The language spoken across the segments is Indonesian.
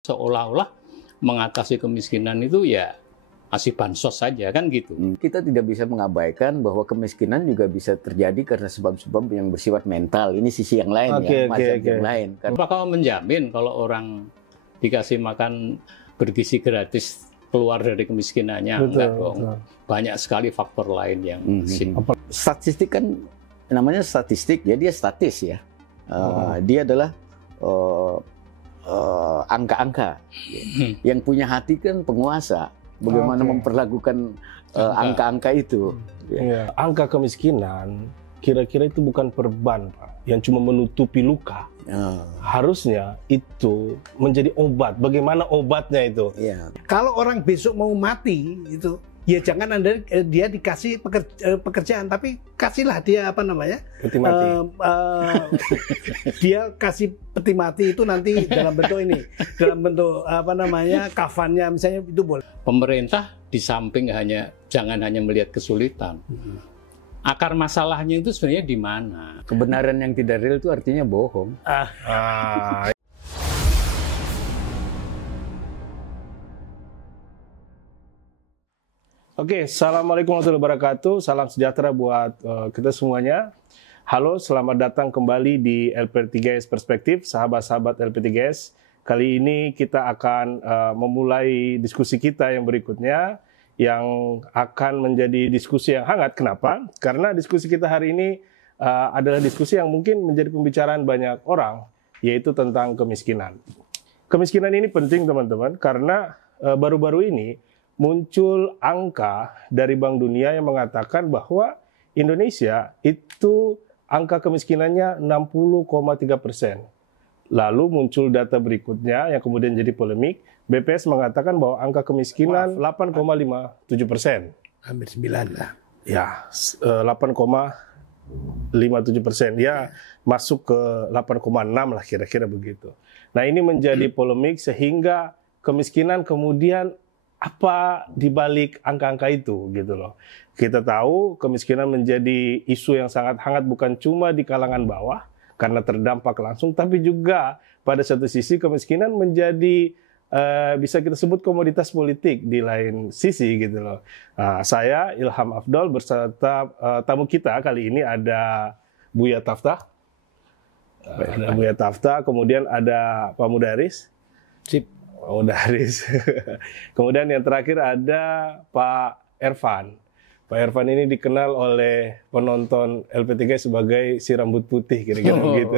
seolah-olah mengatasi kemiskinan itu ya kasih bansos saja kan gitu. Kita tidak bisa mengabaikan bahwa kemiskinan juga bisa terjadi karena sebab-sebab yang bersifat mental. Ini sisi yang lain yang lain. Apakah menjamin kalau orang dikasih makan bergizi gratis keluar dari kemiskinannya? Enggak dong. Banyak sekali faktor lain yang statistik kan namanya statistik, ya dia statis ya. Dia adalah angka-angka. Yang punya hati kan penguasa. Bagaimana memperlakukan angka-angka itu. Ya. Angka kemiskinan kira-kira itu bukan perban, Pak, yang cuma menutupi luka. Harusnya itu menjadi obat. Bagaimana obatnya itu? Ya. Kalau orang besok mau mati itu, ya jangan dia dikasih pekerjaan, tapi kasihlah dia apa namanya? Peti mati. Dia kasih peti mati itu nanti dalam bentuk ini, dalam bentuk apa namanya? Kafannya misalnya, itu boleh. Pemerintah di samping jangan hanya melihat kesulitan. Akar masalahnya itu sebenarnya di mana? Kebenaran yang tidak real itu artinya bohong. Oke, Assalamualaikum warahmatullahi wabarakatuh. Salam sejahtera buat kita semuanya. Halo, selamat datang kembali di LP3S Perspektif, sahabat-sahabat LP3S. Kali ini kita akan memulai diskusi kita yang berikutnya, yang akan menjadi diskusi yang hangat. Kenapa? Karena diskusi kita hari ini adalah diskusi yang mungkin menjadi pembicaraan banyak orang, yaitu tentang kemiskinan. Kemiskinan ini penting, teman-teman, karena baru-baru ini muncul angka dari Bank Dunia yang mengatakan bahwa Indonesia itu angka kemiskinannya 60,3%. Lalu muncul data berikutnya yang kemudian jadi polemik. BPS mengatakan bahwa angka kemiskinan 8,57%. Hampir 9 lah. Ya, 8,57%. Ya, masuk ke 8,6 lah kira-kira begitu. Nah, ini menjadi polemik sehingga kemiskinan kemudian apa dibalik angka-angka itu gitu loh. Kita tahu kemiskinan menjadi isu yang sangat hangat bukan cuma di kalangan bawah karena terdampak langsung, tapi juga pada satu sisi kemiskinan menjadi bisa kita sebut komoditas politik di lain sisi gitu loh. Saya Ilham Afdol beserta tamu kita kali ini ada Buya Taftah. Ada Buya Taftah, kemudian ada Pak Mudaris. Sip. Mudaris. Kemudian yang terakhir ada Pak Ervan. Pak Ervan ini dikenal oleh penonton LP3 sebagai si rambut putih kira-kira begitu.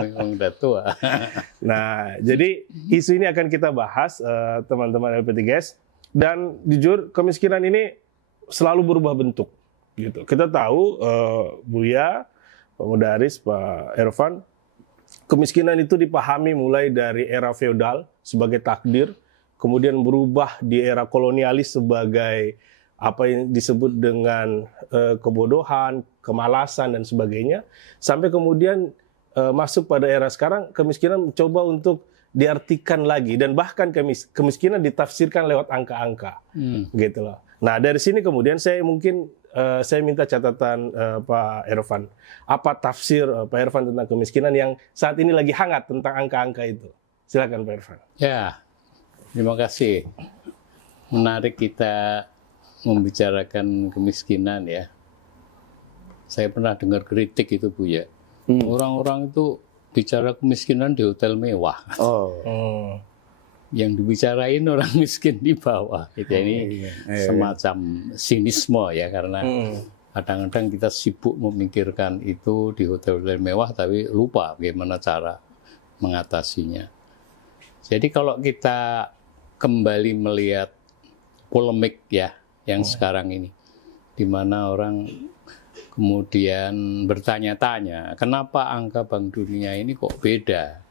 Memang udah tua. Nah, jadi isu ini akan kita bahas teman-teman LP3. Dan jujur kemiskinan ini selalu berubah bentuk gitu. Kita tahu Buya, Pak Mudaris, Pak Ervan, kemiskinan itu dipahami mulai dari era feodal sebagai takdir, kemudian berubah di era kolonialis sebagai apa yang disebut dengan kebodohan, kemalasan dan sebagainya, sampai kemudian masuk pada era sekarang kemiskinan mencoba untuk diartikan lagi dan bahkan kemiskinan ditafsirkan lewat angka-angka, gitu loh. Nah dari sini kemudian saya minta catatan Pak Ervan, apa tafsir Pak Ervan tentang kemiskinan yang saat ini lagi hangat tentang angka-angka itu? Silakan Pak Ervan. Ya, terima kasih. Menarik kita membicarakan kemiskinan ya. Saya pernah dengar kritik itu Bu ya. Orang-orang itu bicara kemiskinan di hotel mewah. Yang dibicarain orang miskin di bawah. Ini semacam sinisme ya, karena kadang-kadang kita sibuk memikirkan itu di hotel-hotel mewah tapi lupa bagaimana cara mengatasinya. Jadi kalau kita kembali melihat polemik ya yang sekarang ini, di mana orang kemudian bertanya-tanya kenapa angka Bank Dunia ini kok beda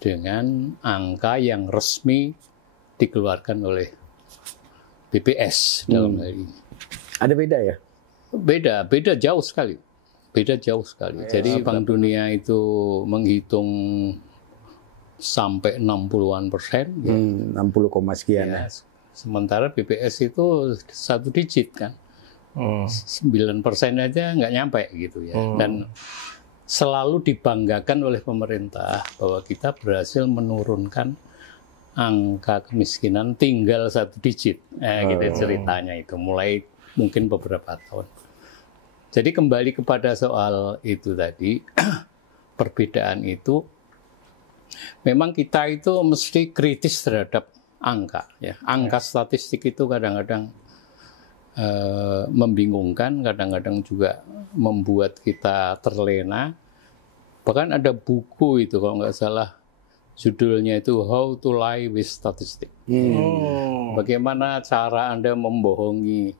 dengan angka yang resmi dikeluarkan oleh BPS dalam hal ini. Ada beda ya? Beda jauh sekali. Jadi Bank Dunia itu menghitung sampai 60-an%. 60, sekian ya. Sementara BPS itu 1 digit kan. 9% aja nggak nyampe gitu ya. Dan selalu dibanggakan oleh pemerintah bahwa kita berhasil menurunkan angka kemiskinan tinggal 1 digit. Gitu ceritanya itu, mulai mungkin beberapa tahun. Jadi kembali kepada soal itu tadi, perbedaan itu, memang kita itu mesti kritis terhadap angka. Ya. Angka statistik itu kadang-kadang membingungkan, kadang-kadang juga membuat kita terlena. Bahkan ada buku itu kalau nggak salah, judulnya itu How to Lie with Statistics. Bagaimana cara Anda membohongi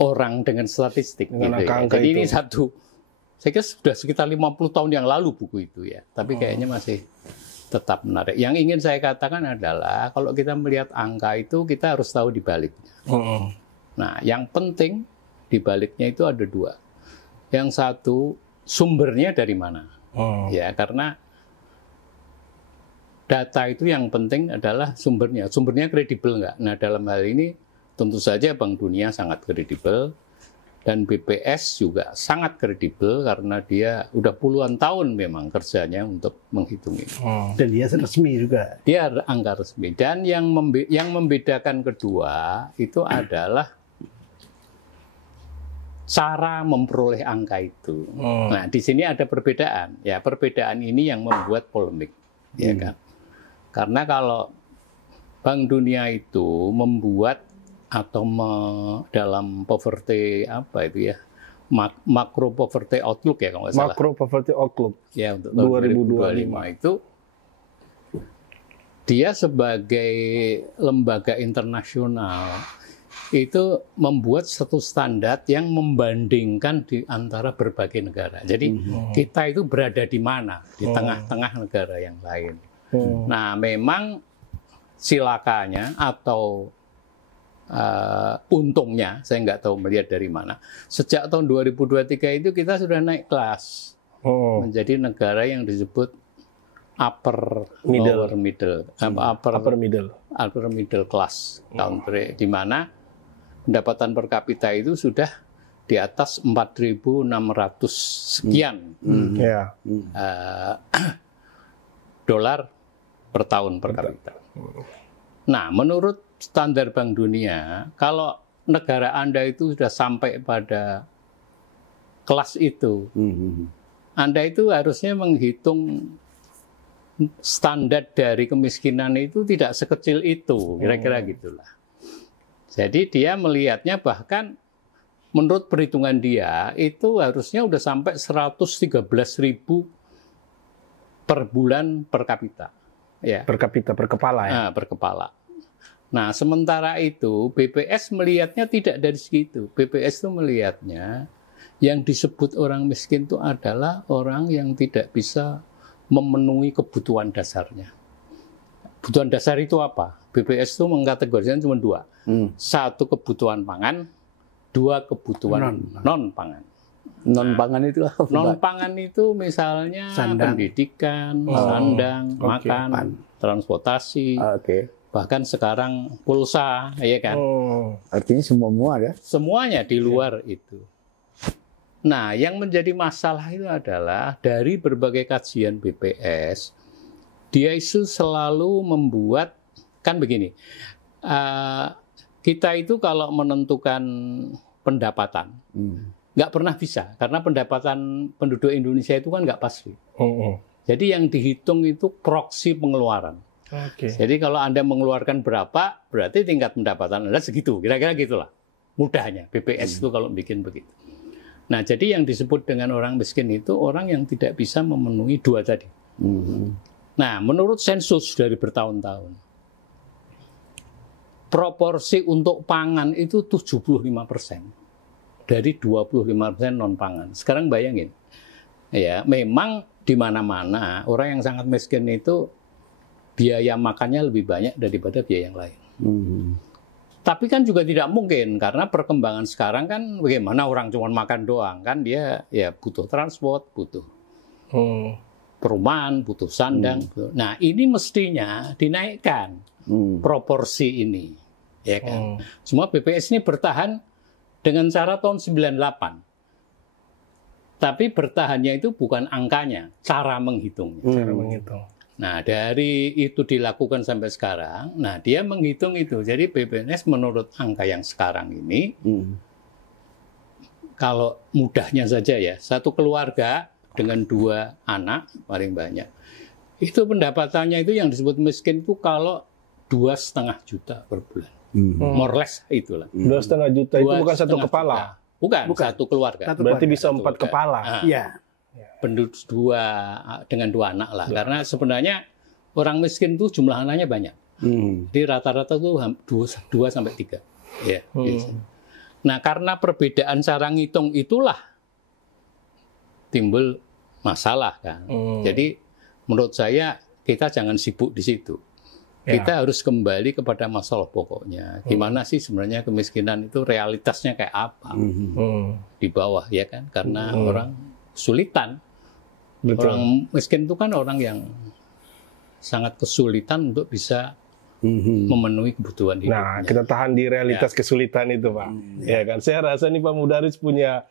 orang dengan statistik. Dengan gitu ya. angka Jadi itu. ini satu, saya kira sudah sekitar 50 tahun yang lalu buku itu ya. Tapi kayaknya masih tetap menarik. Yang ingin saya katakan adalah kalau kita melihat angka itu kita harus tahu dibaliknya. Nah, yang penting dibaliknya itu ada 2. Yang satu, sumbernya dari mana? Ya, karena data itu yang penting adalah sumbernya. Sumbernya kredibel nggak? Nah, dalam hal ini tentu saja Bank Dunia sangat kredibel dan BPS juga sangat kredibel karena dia udah puluhan tahun memang kerjanya untuk menghitung ini. Dan dia resmi juga. Dia angka resmi. Dan yang membedakan kedua itu adalah cara memperoleh angka itu. Nah, di sini ada perbedaan. Ya, perbedaan ini yang membuat polemik, ya kan? Karena kalau Bank Dunia itu membuat atau dalam poverty apa itu ya, macro poverty outlook ya kalau nggak salah. Macro poverty outlook. Ya, untuk tahun 2025 itu dia sebagai lembaga internasional itu membuat satu standar yang membandingkan di antara berbagai negara. Jadi kita itu berada di mana? Di tengah-tengah negara yang lain. Nah, memang silakannya atau untungnya, saya nggak tahu melihat dari mana. Sejak tahun 2023 itu kita sudah naik kelas menjadi negara yang disebut upper middle class country, di mana pendapatan per kapita itu sudah di atas 4.600 sekian dolar per tahun per kapita. Nah, menurut standar Bank Dunia, kalau negara Anda itu sudah sampai pada kelas itu, Anda itu harusnya menghitung standar dari kemiskinan itu tidak sekecil itu, kira-kira gitulah. Jadi dia melihatnya bahkan menurut perhitungan dia itu harusnya udah sampai 113.000 per bulan per kapita. Ya. Per kapita, per kepala ya? Nah, per kepala. Nah, sementara itu BPS melihatnya tidak dari segitu. BPS itu melihatnya yang disebut orang miskin itu adalah orang yang tidak bisa memenuhi kebutuhan dasarnya. Kebutuhan dasar itu apa? BPS itu mengkategorikan cuma 2. 1 kebutuhan pangan, 2 kebutuhan non-pangan. Non-pangan itu apa? Non-pangan itu misalnya pendidikan, sandang, makan, transportasi, bahkan sekarang pulsa, ya kan? Artinya semua ya? Semuanya di luar itu. Nah, yang menjadi masalah itu adalah dari berbagai kajian BPS, dia itu selalu membuat, kan begini, kita itu kalau menentukan pendapatan, nggak pernah bisa, karena pendapatan penduduk Indonesia itu kan nggak pasti. Jadi yang dihitung itu proksi pengeluaran. Jadi kalau Anda mengeluarkan berapa, berarti tingkat pendapatan Anda segitu, kira-kira gitulah. Mudahnya, BPS itu kalau bikin begitu. Nah, jadi yang disebut dengan orang miskin itu orang yang tidak bisa memenuhi 2 tadi. Nah, menurut sensus dari bertahun-tahun, proporsi untuk pangan itu 75%. Dari 25% non-pangan. Sekarang bayangin, ya memang di mana-mana orang yang sangat miskin itu biaya makannya lebih banyak daripada biaya yang lain. Tapi kan juga tidak mungkin karena perkembangan sekarang kan bagaimana orang cuma makan doang kan dia ya butuh transport, butuh perumahan, butuh sandang. Nah ini mestinya dinaikkan proporsi ini, ya kan? Semua BPS ini bertahan dengan cara tahun 98. Tapi bertahannya itu bukan angkanya, cara menghitungnya. Nah, dari itu dilakukan sampai sekarang, nah dia menghitung itu. Jadi BPNS menurut angka yang sekarang ini, kalau mudahnya saja ya, satu keluarga dengan 2 anak paling banyak, itu pendapatannya itu yang disebut miskin itu kalau 2,5 juta per bulan. More or less itulah. 2,5 juta itu bukan satu kepala. Bukan, satu keluarga. Berarti bisa 4 kepala. Iya. Penduduk dengan 2 anak lah. Karena sebenarnya orang miskin itu jumlah anaknya banyak. Jadi rata-rata itu 2 sampai 3. Ya, gitu. Nah, karena perbedaan cara ngitung itulah timbul masalah kan. Jadi menurut saya kita jangan sibuk di situ. Kita harus kembali kepada masalah pokoknya. Gimana sih sebenarnya kemiskinan itu realitasnya kayak apa di bawah ya kan? Karena orang kesulitan. Betul. Orang miskin itu kan orang yang sangat kesulitan untuk bisa memenuhi kebutuhan hidupnya. Nah, kita tahan di realitas kesulitan itu, Pak. Ya kan? Saya rasa nih Pak Mudaris punya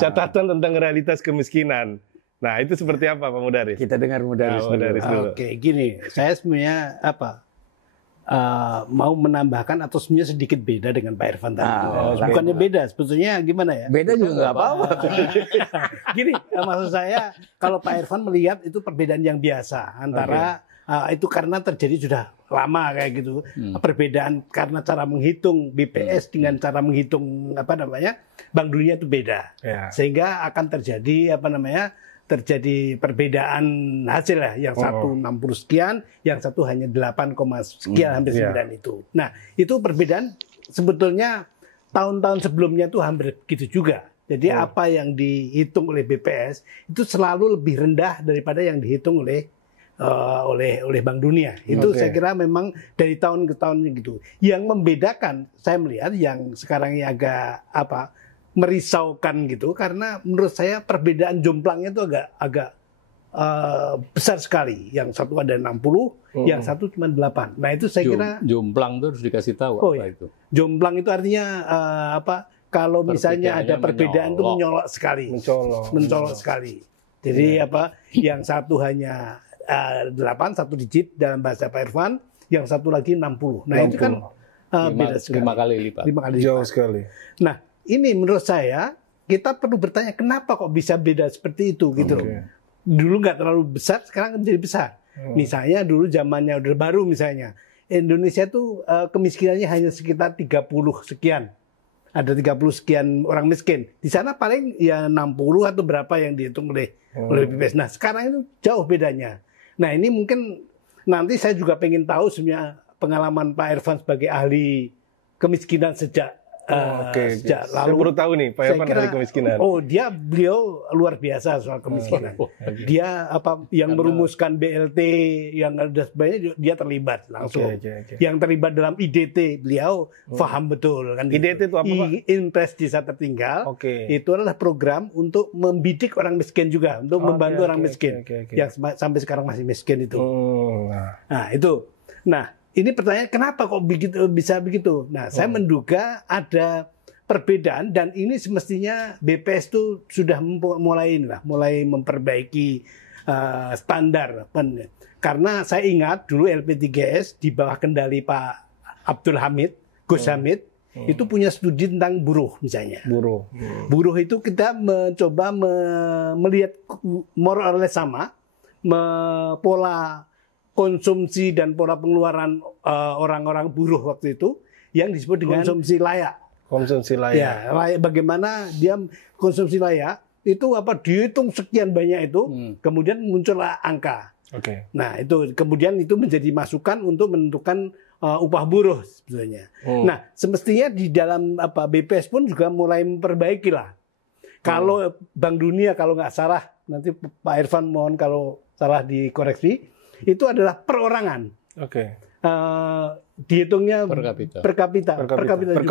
catatan tentang realitas kemiskinan. Nah, itu seperti apa Pak Mudaris? Kita dengar Mudaris dulu. Oke, gini, saya sebenarnya mau menambahkan atau sebenarnya sedikit beda dengan Pak Irfan tadi. Bukannya beda, sebetulnya gimana ya? Beda juga nggak apa-apa. Gini, maksud saya kalau Pak Irfan melihat itu perbedaan yang biasa antara itu karena terjadi sudah lama kayak gitu. Perbedaan karena cara menghitung BPS dengan cara menghitung Bank Dunia itu beda. Sehingga akan terjadi terjadi perbedaan hasil lah, yang satu 60 sekian, yang satu hanya 8, sekian hampir 9 itu. Nah, itu perbedaan sebetulnya tahun-tahun sebelumnya itu hampir gitu juga. Jadi apa yang dihitung oleh BPS itu selalu lebih rendah daripada yang dihitung oleh Bank Dunia. Itu saya kira memang dari tahun ke tahun gitu. Yang membedakan saya melihat yang sekarang ini agak merisaukan gitu, karena menurut saya perbedaan jomplangnya itu agak besar sekali. Yang satu ada 60, yang satu cuma 8. Nah itu saya kira jomplang itu harus dikasih tahu apa itu. Jomplang itu artinya kalau misalnya ada perbedaan itu mencolok sekali. Mencolok sekali. Jadi yang satu hanya 8, satu digit dalam bahasa Pak Irfan, yang satu lagi 60. Nah itu kan beda sekali. 5 kali lipat. 5 kali lipat. Jauh sekali. Nah, ini menurut saya kita perlu bertanya kenapa kok bisa beda seperti itu gitu loh. Dulu nggak terlalu besar, sekarang menjadi besar. Misalnya dulu zamannya Orde Baru misalnya, Indonesia tuh kemiskinannya hanya sekitar 30 sekian. Ada 30 sekian orang miskin. Di sana paling ya 60 atau berapa yang dihitung oleh BPS. Nah, sekarang itu jauh bedanya. Nah, ini mungkin nanti saya juga pengen tahu sebenarnya pengalaman Pak Irfan sebagai ahli kemiskinan sejak sejak lalu. Saya baru tahu nih Pak Irfan ahli kemiskinan. Beliau luar biasa soal kemiskinan. Dia yang merumuskan BLT yang ada sebenarnya dia terlibat langsung. Yang terlibat dalam IDT beliau paham betul kan. IDT itu apa Pak? Impres Desa Tertinggal. Itu adalah program untuk membidik orang miskin juga, untuk membantu orang miskin yang sampai sekarang masih miskin itu. Nah, itu. Nah, ini pertanyaan kenapa kok bisa begitu? Nah, saya menduga ada perbedaan dan ini semestinya BPS itu sudah mulai memperbaiki standar. Karena saya ingat dulu LP3S di bawah kendali Pak Abdul Hamid, Gus Hamid, itu punya studi tentang buruh misalnya. Buruh itu kita mencoba melihat more or less sama pola konsumsi dan pola pengeluaran orang-orang buruh waktu itu yang disebut dengan konsumsi layak. Ya, bagaimana dia konsumsi layak itu dihitung sekian banyak itu, kemudian muncullah angka. Nah, itu kemudian itu menjadi masukan untuk menentukan upah buruh sebetulnya. Nah, semestinya di dalam BPS pun juga mulai memperbaiki lah. Kalau Bank Dunia kalau nggak salah, nanti Pak Irfan mohon kalau salah dikoreksi. Itu adalah perorangan. Dihitungnya per kapita per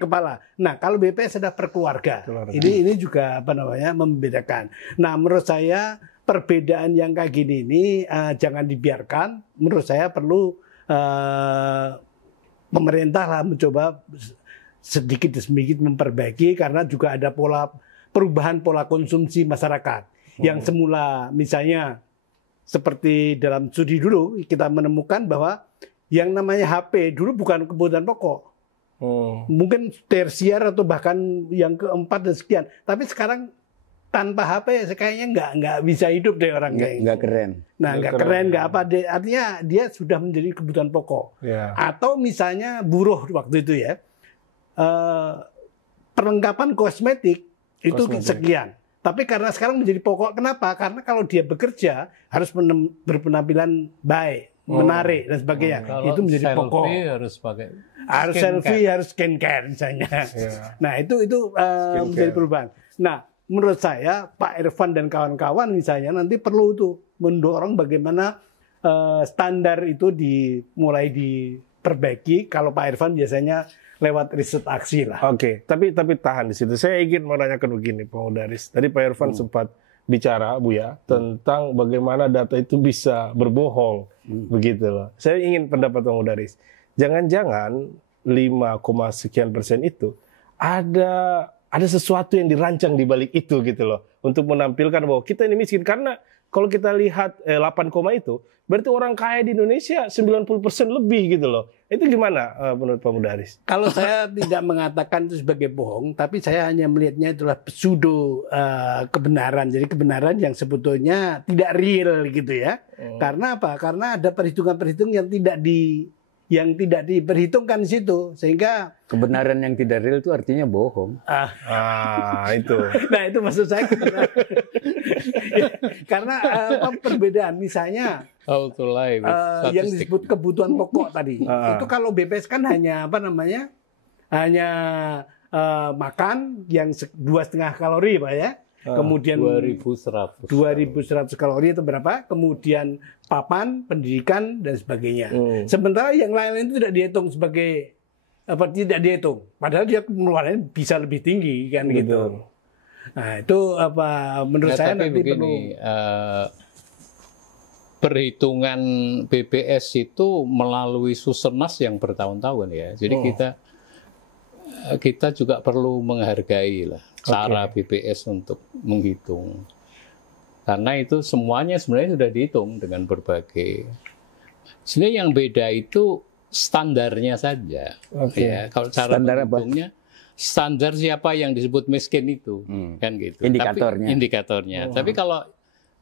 kepala. Nah, kalau BPS ada per keluarga. Ini juga membedakan. Nah, menurut saya perbedaan yang kayak gini ini jangan dibiarkan. Menurut saya perlu pemerintah lah mencoba sedikit demi sedikit memperbaiki, karena juga ada perubahan pola konsumsi masyarakat. Yang semula misalnya seperti dalam studi dulu kita menemukan bahwa yang namanya HP dulu bukan kebutuhan pokok. Mungkin tersier atau bahkan yang keempat dan sekian. Tapi sekarang tanpa HP kayaknya nggak bisa hidup deh orang kayak nggak keren. Nah nggak keren nggak apa deh. Artinya dia sudah menjadi kebutuhan pokok. Atau misalnya buruh waktu itu ya perlengkapan kosmetik itu sekian. Tapi karena sekarang menjadi pokok, kenapa? Karena kalau dia bekerja harus berpenampilan baik, menarik dan sebagainya. Itu menjadi pokok. Harus pakai selfie, harus skincare misalnya. Nah itu menjadi perubahan. Nah menurut saya Pak Irfan dan kawan-kawan misalnya nanti perlu tuh mendorong bagaimana standar itu mulai diperbaiki. Kalau Pak Irfan biasanya lewat riset aksi lah. Oke, tapi tahan di situ. Saya ingin menanyakan begini, Pak Mudharis. Tadi Pak Irfan sempat bicara, Buya, tentang bagaimana data itu bisa berbohong, begitu loh. Saya ingin pendapat Pak Mudharis. Jangan-jangan 5,sekian% itu ada sesuatu yang dirancang di balik itu gitu loh, untuk menampilkan bahwa kita ini miskin. Karena kalau kita lihat 8, itu berarti orang kaya di Indonesia 90% lebih gitu loh. Itu gimana menurut Pak Mudharis? Kalau saya tidak mengatakan itu sebagai bohong, tapi saya hanya melihatnya itulah pseudo kebenaran. Jadi kebenaran yang sebetulnya tidak real gitu ya. Karena apa? Karena ada perhitungan-perhitungan yang tidak diperhitungkan di situ, sehingga kebenaran yang tidak real itu artinya bohong. Itu. Nah itu maksud saya. Karena perbedaan misalnya yang disebut kebutuhan pokok tadi, itu kalau BPS kan hanya makan yang 2,5 kalori Pak ya. Kemudian 2.100 kalori itu berapa? Kemudian papan, pendidikan dan sebagainya. Sementara yang lain-lain itu tidak dihitung sebagai tidak dihitung. Padahal dia pengeluarannya bisa lebih tinggi kan gitu. Nah itu menurut saya nanti begini, perhitungan BPS itu melalui Susenas yang bertahun-tahun ya. Jadi kita juga perlu menghargai lah cara BPS untuk menghitung. Karena itu semuanya sebenarnya sudah dihitung dengan berbagai. Sebenarnya yang beda itu standarnya saja. Ya, kalau cara menghitungnya standar siapa yang disebut miskin itu kan gitu. Indikatornya. Tapi kalau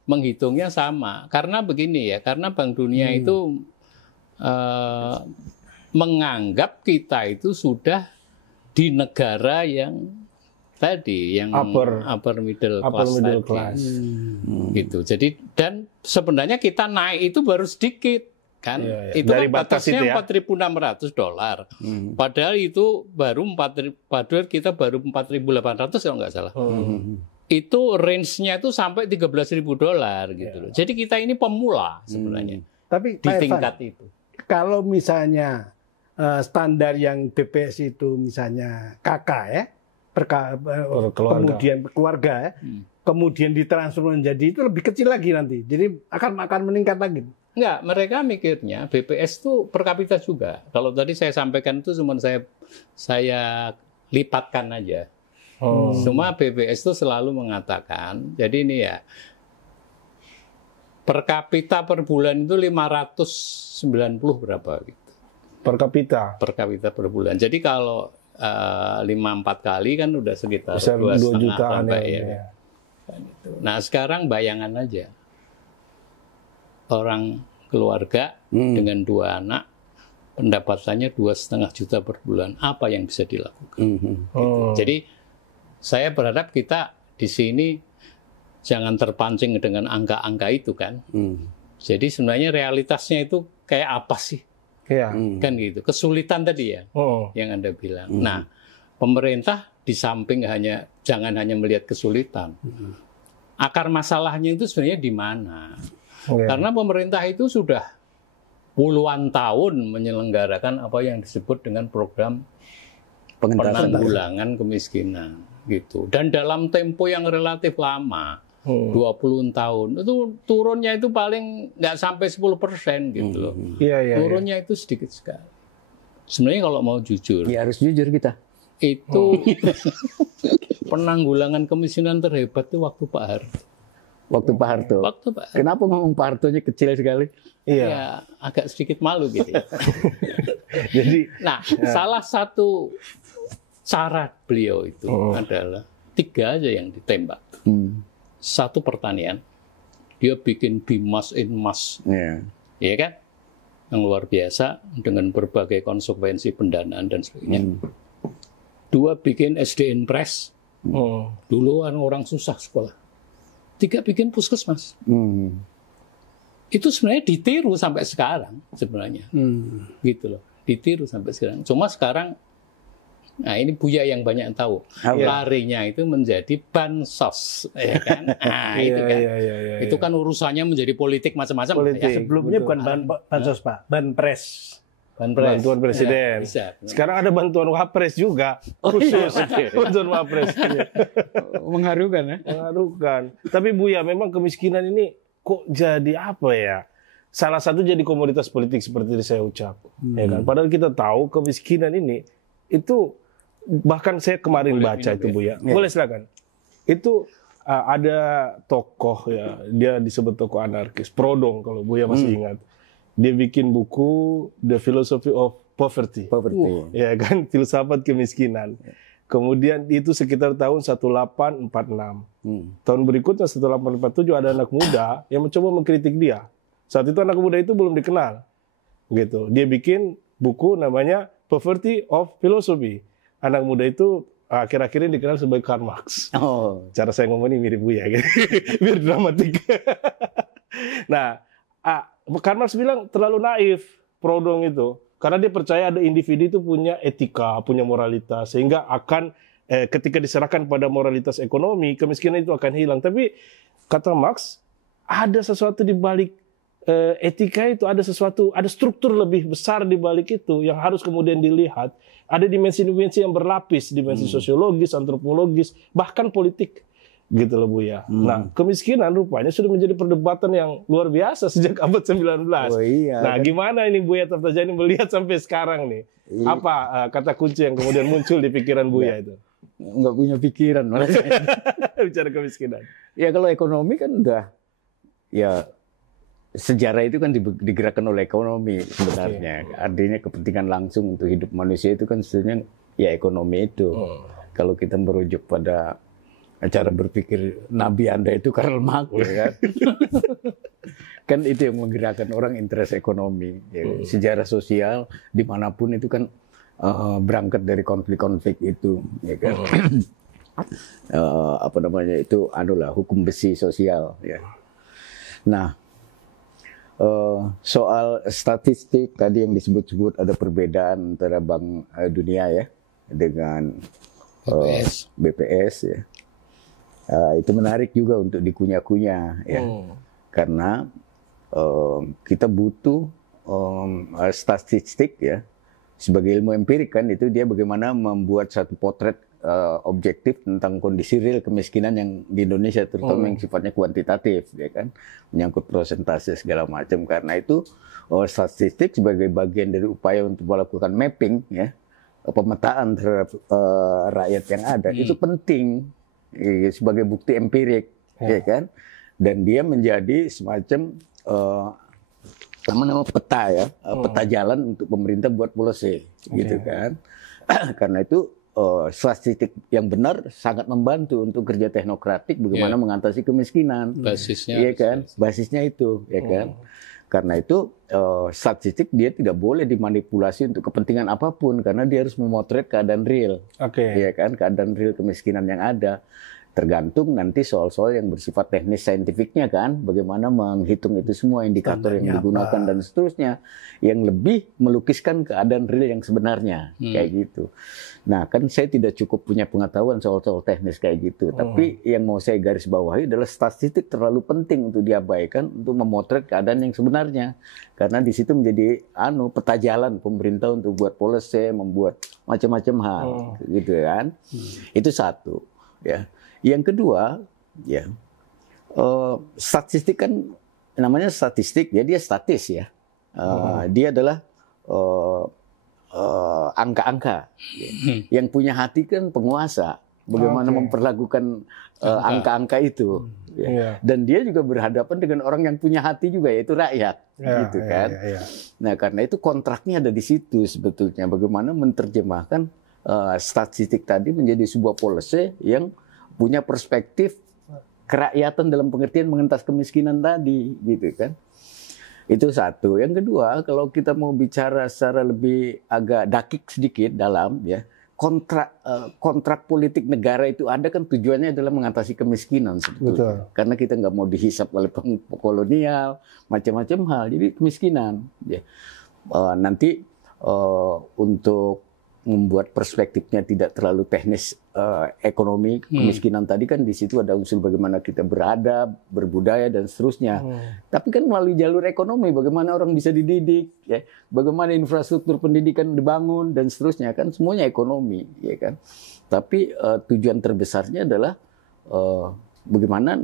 menghitungnya sama. Karena begini ya, karena Bank Dunia itu menganggap kita itu sudah di negara yang upper middle class. Gitu. Jadi dan sebenarnya kita naik itu baru sedikit kan. Itu dari kan batasnya $4.600. Padahal itu padahal kita baru 4.800 kalau nggak salah. Itu range-nya itu sampai $13.000 gitu loh. Jadi kita ini pemula sebenarnya. Tapi di tingkat itu. Kalau misalnya standar yang BPS itu misalnya KK ya, kemudian keluarga ya, kemudian ditransfer menjadi itu lebih kecil lagi nanti. Jadi akan meningkat lagi. Enggak, mereka mikirnya BPS itu per kapita juga. Kalau tadi saya sampaikan itu cuma saya lipatkan aja. Cuma BPS itu selalu mengatakan, jadi ini ya, per kapita per bulan itu 590 berapa gitu. Per kapita? Per kapita per bulan. Jadi kalau 5-4 kali kan udah sekitar 2 jutaan sampai ya. Nah sekarang bayangan aja. Orang keluarga dengan 2 anak, pendapatannya 2,5 juta per bulan. Apa yang bisa dilakukan? Gitu. Jadi saya berharap kita di sini jangan terpancing dengan angka-angka itu kan. Jadi sebenarnya realitasnya itu kayak apa sih? Kan gitu. Kesulitan tadi ya, yang Anda bilang. Nah, pemerintah di samping jangan hanya melihat kesulitan. Akar masalahnya itu sebenarnya di mana? Karena pemerintah itu sudah puluhan tahun menyelenggarakan apa yang disebut dengan program penanggulangan kemiskinan gitu. Dan dalam tempo yang relatif lama, 20 tahun, itu turunnya itu paling nggak sampai 10% gitu loh. Turunnya itu sedikit sekali. Sebenarnya kalau mau jujur, ya harus jujur kita. Itu penanggulangan kemiskinan terhebat itu waktu Pak Harto. Waktu Pak Harto. Kenapa ngomong Pak Hartonya kecil sekali? Iya. Ya, agak sedikit malu gitu. Jadi, salah satu cara beliau itu adalah 3 aja yang ditembak. 1 pertanian, dia bikin bimas inmas, ya kan? Yang luar biasa dengan berbagai konsekuensi pendanaan dan sebagainya. 2 bikin SDN Press, dulu orang susah sekolah. 3 bikin puskesmas. Itu sebenarnya ditiru sampai sekarang sebenarnya, gitu loh, ditiru sampai sekarang. Cuma sekarang, nah ini Buya yang banyak tahu, larinya itu menjadi bansos, ya kan? Nah, itu kan, itu kan urusannya menjadi politik macam-macam. Ya, sebelumnya bukan bansos Pak, banpres. Bantuan presiden. Bisa. Sekarang ada bantuan wapres juga, khusus bantuan wapres. Mengharukan ya? Mengharukan. Tapi Buya, memang kemiskinan ini kok jadi apa ya? Salah satu jadi komoditas politik seperti saya ucap. Ya kan? Padahal kita tahu kemiskinan ini itu, bahkan saya kemarin baca itu Buya. Boleh silakan. Itu ada tokoh ya, dia disebut tokoh anarkis, Prodong kalau Buya masih ingat. Dia bikin buku The Philosophy of Poverty. Ya kan, filsafat kemiskinan. Kemudian itu sekitar tahun 1846. Tahun berikutnya 1847 ada anak muda yang mencoba mengkritik dia. Saat itu anak muda itu belum dikenal. Gitu. Dia bikin buku namanya Poverty of Philosophy. Anak muda itu akhir-akhir ini dikenal sebagai Karl Marx. Cara saya ngomong ini mirip Buya gitu. Biar dramatik. Nah, Karl Marx bilang terlalu naif Prodong itu, karena dia percaya ada individu itu punya etika, punya moralitas, sehingga akan ketika diserahkan pada moralitas ekonomi, kemiskinan itu akan hilang. Tapi kata Marx, ada sesuatu di balik etika itu, ada sesuatu, ada struktur lebih besar di balik itu yang harus kemudian dilihat. Ada dimensi-dimensi yang berlapis, dimensi sosiologis, antropologis, bahkan politik. Gitu loh Buya. Nah, kemiskinan rupanya sudah menjadi perdebatan yang luar biasa sejak abad 19. Nah, gimana ini Buya Tabtajani melihat sampai sekarang nih? Apa kata kunci yang kemudian muncul di pikiran Buya itu? Nggak punya pikiran malah. Bicara kemiskinan. Ya kalau ekonomi kan udah, ya sejarah itu kan digerakkan oleh ekonomi sebenarnya. Artinya kepentingan langsung untuk hidup manusia itu kan sebenarnya ya ekonomi itu. Kalau kita merujuk pada cara berpikir Nabi Anda itu Karl Marx, ya kan? Kan itu yang menggerakkan orang interest ekonomi. Ya. Sejarah sosial dimanapun itu kan berangkat dari konflik-konflik itu, ya kan? Apa namanya itu, hukum besi sosial. Ya. Nah, soal statistik tadi yang disebut-sebut ada perbedaan antara Bank Dunia ya dengan BPS ya. Itu menarik juga untuk dikunyah-kunyah ya, karena kita butuh statistik ya sebagai ilmu empirik kan, itu dia bagaimana membuat satu potret objektif tentang kondisi real kemiskinan yang di Indonesia, terutama yang sifatnya kuantitatif ya kan, menyangkut persentase segala macam. Karena itu statistik sebagai bagian dari upaya untuk melakukan mapping ya, pemetaan terhadap rakyat yang ada itu penting sebagai bukti empirik, ya kan? Dan dia menjadi semacam nama peta ya, peta jalan untuk pemerintah buat policy, gitu kan? Karena itu statistik yang benar sangat membantu untuk kerja teknokratik bagaimana mengatasi kemiskinan. Basisnya, ya kan? Basisnya itu, ya kan? Karena itu statistik dia tidak boleh dimanipulasi untuk kepentingan apapun, karena dia harus memotret keadaan real, ya kan? Keadaan real kemiskinan yang ada. Tergantung nanti soal-soal yang bersifat teknis saintifiknya kan, bagaimana menghitung itu semua indikator yang digunakan dan seterusnya, yang lebih melukiskan keadaan real yang sebenarnya kayak gitu. Nah kan saya tidak cukup punya pengetahuan soal-soal teknis kayak gitu, tapi yang mau saya garis bawahi adalah statistik terlalu penting untuk diabaikan untuk memotret keadaan yang sebenarnya, karena di situ menjadi peta jalan pemerintah untuk buat policy, membuat macam-macam hal, gitu kan. Itu satu, ya. Yang kedua, ya statistik kan namanya statistik, ya dia statis ya. Dia adalah angka-angka. Yang punya hati kan penguasa, bagaimana memperlakukan angka-angka itu. Ya. Dan dia juga berhadapan dengan orang yang punya hati juga, yaitu rakyat, gitu kan. Nah, karena itu kontraknya ada di situ sebetulnya, bagaimana menerjemahkan statistik tadi menjadi sebuah policy yang punya perspektif kerakyatan dalam pengertian mengentas kemiskinan tadi, gitu kan. Itu satu. Yang kedua, kalau kita mau bicara secara lebih agak dakik sedikit dalam, ya, kontrak politik negara itu ada kan tujuannya adalah mengatasi kemiskinan sebetulnya. Betul. Karena kita nggak mau dihisap oleh kolonial, macam-macam hal. Jadi kemiskinan. Ya. Nanti untuk membuat perspektifnya tidak terlalu teknis ekonomi, kemiskinan tadi kan di situ ada unsur bagaimana kita beradab, berbudaya dan seterusnya. Tapi kan melalui jalur ekonomi bagaimana orang bisa dididik, ya, bagaimana infrastruktur pendidikan dibangun dan seterusnya, kan semuanya ekonomi, ya kan. Tapi tujuan terbesarnya adalah bagaimana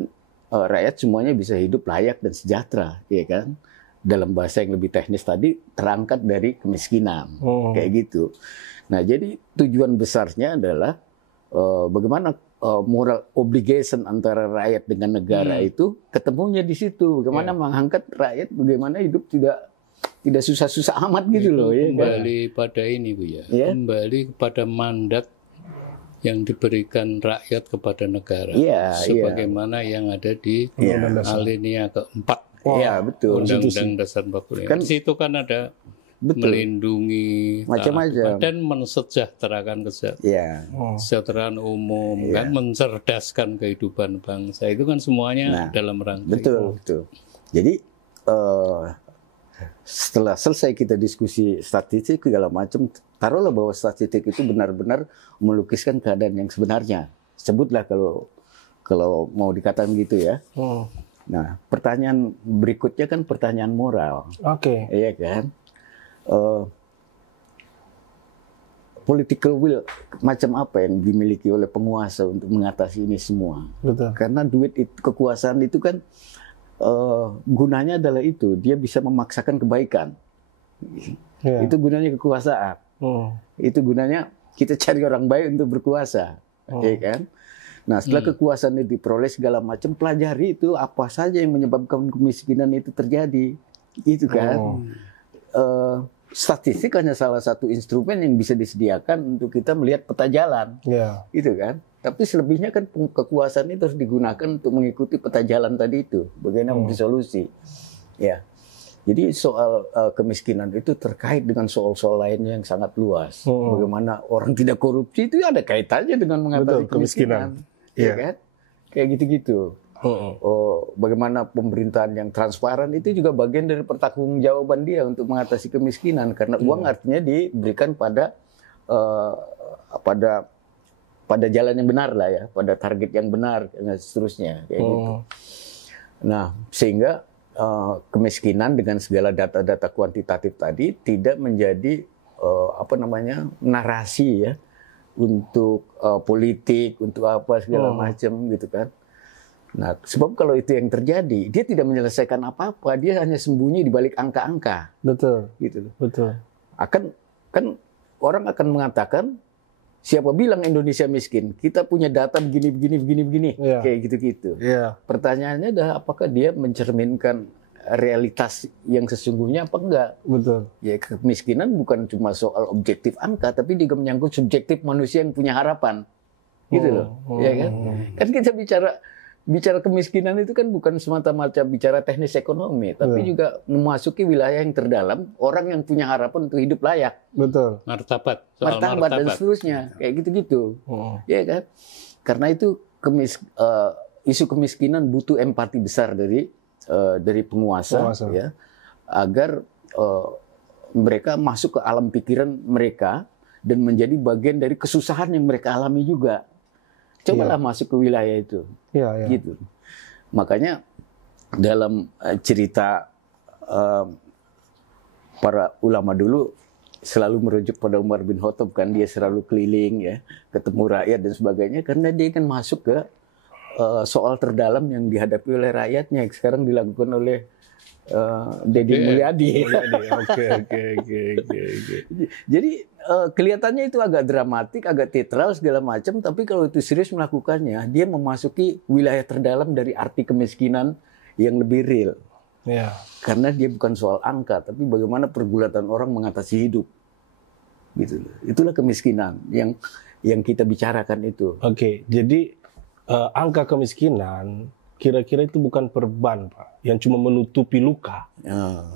rakyat semuanya bisa hidup layak dan sejahtera, ya kan. Dalam bahasa yang lebih teknis tadi terangkat dari kemiskinan, kayak gitu. Nah, jadi tujuan besarnya adalah bagaimana moral obligation antara rakyat dengan negara itu ketemunya di situ. Bagaimana mengangkat rakyat, bagaimana hidup tidak susah-susah amat gitu loh. Kembali pada ini, Bu, ya. Kembali kepada mandat yang diberikan rakyat kepada negara. Sebagaimana yang ada di alinea keempat. Iya, betul. Undang-Undang Dasar 45. Kan di situ kan ada melindungi macam-macam dan mensejahterakan kesejahteraan umum, kan mencerdaskan kehidupan bangsa. Itu kan semuanya dalam rangka betul. Jadi setelah selesai kita diskusi statistik segala macam, taruhlah bahwa statistik itu benar-benar melukiskan keadaan yang sebenarnya. Sebutlah kalau mau dikatakan gitu ya. Nah, pertanyaan berikutnya kan pertanyaan moral. Iya kan? Political will macam apa yang dimiliki oleh penguasa untuk mengatasi ini semua? Betul. Karena duit itu, kekuasaan itu kan gunanya adalah itu, dia bisa memaksakan kebaikan. Itu gunanya kekuasaan. Itu gunanya kita cari orang baik untuk berkuasa, ya kan? Nah, setelah kekuasaan itu diperoleh segala macam, pelajari itu apa saja yang menyebabkan kemiskinan itu terjadi, itu kan. Statistik hanya salah satu instrumen yang bisa disediakan untuk kita melihat peta jalan, itu kan. Tapi selebihnya kan kekuasaan itu harus digunakan untuk mengikuti peta jalan tadi itu, bagaimana memberi solusi. Ya, jadi soal kemiskinan itu terkait dengan soal-soal lainnya yang sangat luas. Bagaimana orang tidak korupsi itu ada kaitannya dengan mengatasi kemiskinan, ya kan? Kayak gitu-gitu. Bagaimana pemerintahan yang transparan itu juga bagian dari pertanggungjawaban dia untuk mengatasi kemiskinan, karena uang artinya diberikan pada jalan yang benar lah ya, pada target yang benar dan seterusnya kayak gitu. Nah, sehingga kemiskinan dengan segala data-data kuantitatif tadi tidak menjadi narasi ya untuk politik, untuk apa segala macam gitu kan. Nah, sebab kalau itu yang terjadi, dia tidak menyelesaikan apa-apa, dia hanya sembunyi di balik angka-angka. Betul. Gitu. Betul. Kan orang akan mengatakan, siapa bilang Indonesia miskin? Kita punya data begini, kayak gitu-gitu. Pertanyaannya adalah apakah dia mencerminkan realitas yang sesungguhnya apa enggak? Betul. Ya, kemiskinan bukan cuma soal objektif angka, tapi juga menyangkut subjektif manusia yang punya harapan. Gitu loh. Ya kan? Kan kita bicara kemiskinan itu kan bukan semata-mata bicara teknis ekonomi, tapi juga memasuki wilayah yang terdalam, orang yang punya harapan untuk hidup layak. Betul. Martabat dan seterusnya, kayak gitu-gitu. Ya kan? Karena itu isu kemiskinan butuh empati besar dari penguasa. Ya, agar mereka masuk ke alam pikiran mereka dan menjadi bagian dari kesusahan yang mereka alami juga. Cobalah masuk ke wilayah itu, gitu. Makanya dalam cerita para ulama dulu selalu merujuk pada Umar bin Khattab, kan dia selalu keliling ya, ketemu rakyat dan sebagainya, karena dia kan masuk ke soal terdalam yang dihadapi oleh rakyatnya yang sekarang dilakukan oleh Deddy Mulyadi. Oke. Jadi kelihatannya itu agak dramatik, agak teatral segala macam, tapi kalau itu serius melakukannya, dia memasuki wilayah terdalam dari arti kemiskinan yang lebih real. Ya. Karena dia bukan soal angka, tapi bagaimana pergulatan orang mengatasi hidup. Gitu. Itulah kemiskinan yang kita bicarakan itu. Oke, jadi angka kemiskinan kira-kira itu bukan perban, Pak, yang cuma menutupi luka.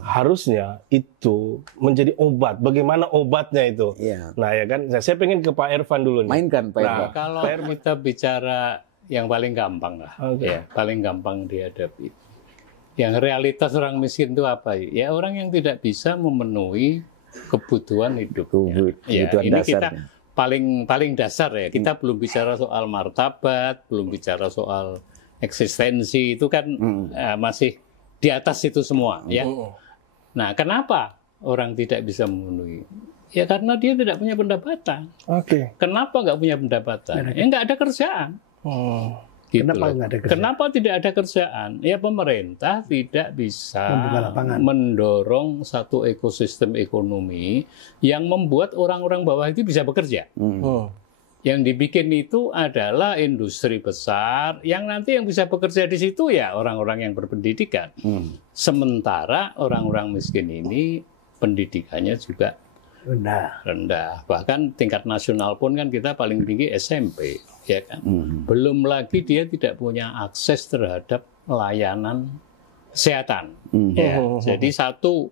Harusnya itu menjadi obat. Bagaimana obatnya itu? Nah, ya kan. Saya pengen ke Pak Ervan dulu nih. Mainkan, Pak Ervan. Kalau kita bicara yang paling gampang lah, ya, paling gampang dihadapi. Yang realitas orang miskin itu apa? Ya orang yang tidak bisa memenuhi kebutuhan hidup. Ya, ini kita paling dasar ya. Kita belum bicara soal martabat, belum bicara soal eksistensi, itu kan masih di atas itu semua ya. Nah, kenapa orang tidak bisa memenuhi? Ya karena dia tidak punya pendapatan. Kenapa nggak punya pendapatan? Ya nggak ada kerjaan. Gitu. Kenapa tidak ada kerjaan? Ya pemerintah tidak bisa mendorong satu ekosistem ekonomi yang membuat orang-orang bawah itu bisa bekerja. Yang dibikin itu adalah industri besar yang nanti yang bisa bekerja di situ ya orang-orang yang berpendidikan. Sementara orang-orang miskin ini pendidikannya juga rendah. Bahkan tingkat nasional pun kan kita paling tinggi SMP, ya kan. Belum lagi dia tidak punya akses terhadap layanan kesehatan. Ya. Jadi satu,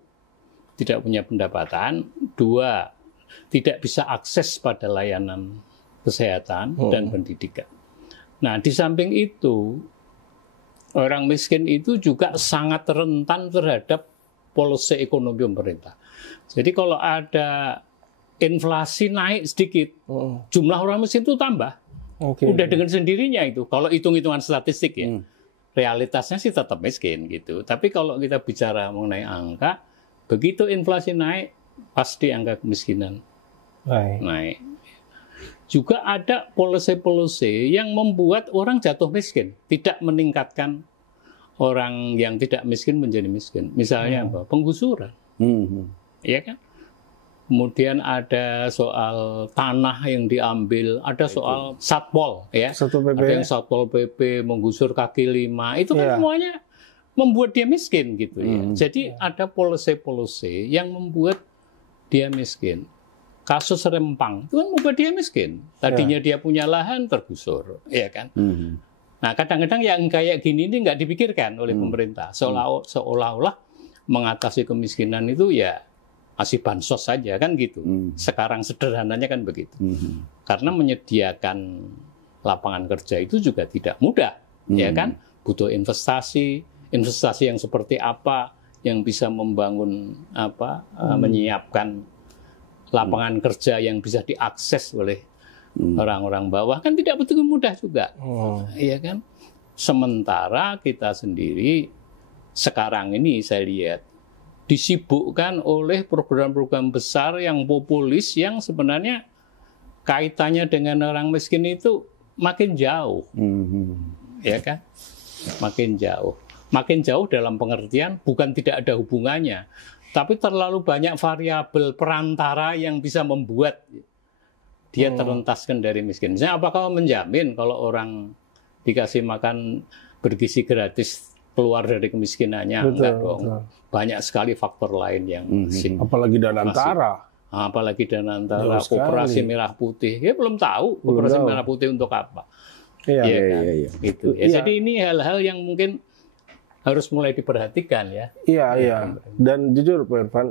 tidak punya pendapatan. Dua, tidak bisa akses pada layanan kesehatan dan pendidikan. Nah, di samping itu, orang miskin itu juga sangat rentan terhadap polisi ekonomi pemerintah. Jadi kalau ada inflasi naik sedikit, jumlah orang miskin itu tambah. Udah dengan sendirinya itu. Kalau hitung-hitungan statistik ya, realitasnya sih tetap miskin gitu. Tapi kalau kita bicara mengenai angka, begitu inflasi naik, pasti angka kemiskinan naik. Juga ada polisi-polisi yang membuat orang jatuh miskin, tidak meningkatkan orang yang tidak miskin menjadi miskin. Misalnya apa? Penggusuran. Ya kan? Kemudian ada soal tanah yang diambil, ada soal satpol, ya. Ada yang satpol PP menggusur kaki lima, itu kan semuanya membuat dia miskin gitu ya. Jadi ada polisi-polisi yang membuat dia miskin. Kasus Rempang itu kan membuat dia miskin. Tadinya dia punya lahan tergusur, ya kan. Nah kadang-kadang yang kayak gini ini nggak dipikirkan oleh pemerintah. Seolah-olah mengatasi kemiskinan itu ya masih bansos saja kan gitu. Sekarang sederhananya kan begitu. Karena menyediakan lapangan kerja itu juga tidak mudah, ya kan. Butuh investasi yang seperti apa yang bisa membangun menyiapkan lapangan kerja yang bisa diakses oleh orang-orang bawah kan tidak begitu mudah juga, iya kan. Sementara kita sendiri sekarang ini saya lihat disibukkan oleh program-program besar yang populis yang sebenarnya kaitannya dengan orang miskin itu makin jauh, ya kan, makin jauh dalam pengertian bukan tidak ada hubungannya. Tapi terlalu banyak variabel perantara yang bisa membuat dia terentaskan dari miskin. Misalnya apakah menjamin kalau orang dikasih makan bergizi gratis keluar dari kemiskinannya? Enggak dong. Banyak sekali faktor lain yang apalagi Danantara. Apalagi Danantara, Koperasi Merah Putih. Ya belum tahu Koperasi Merah Putih untuk apa. Iya. Gitu. Ya, jadi ini hal-hal yang mungkin harus mulai diperhatikan ya. Iya. Dan jujur Pak Ervan,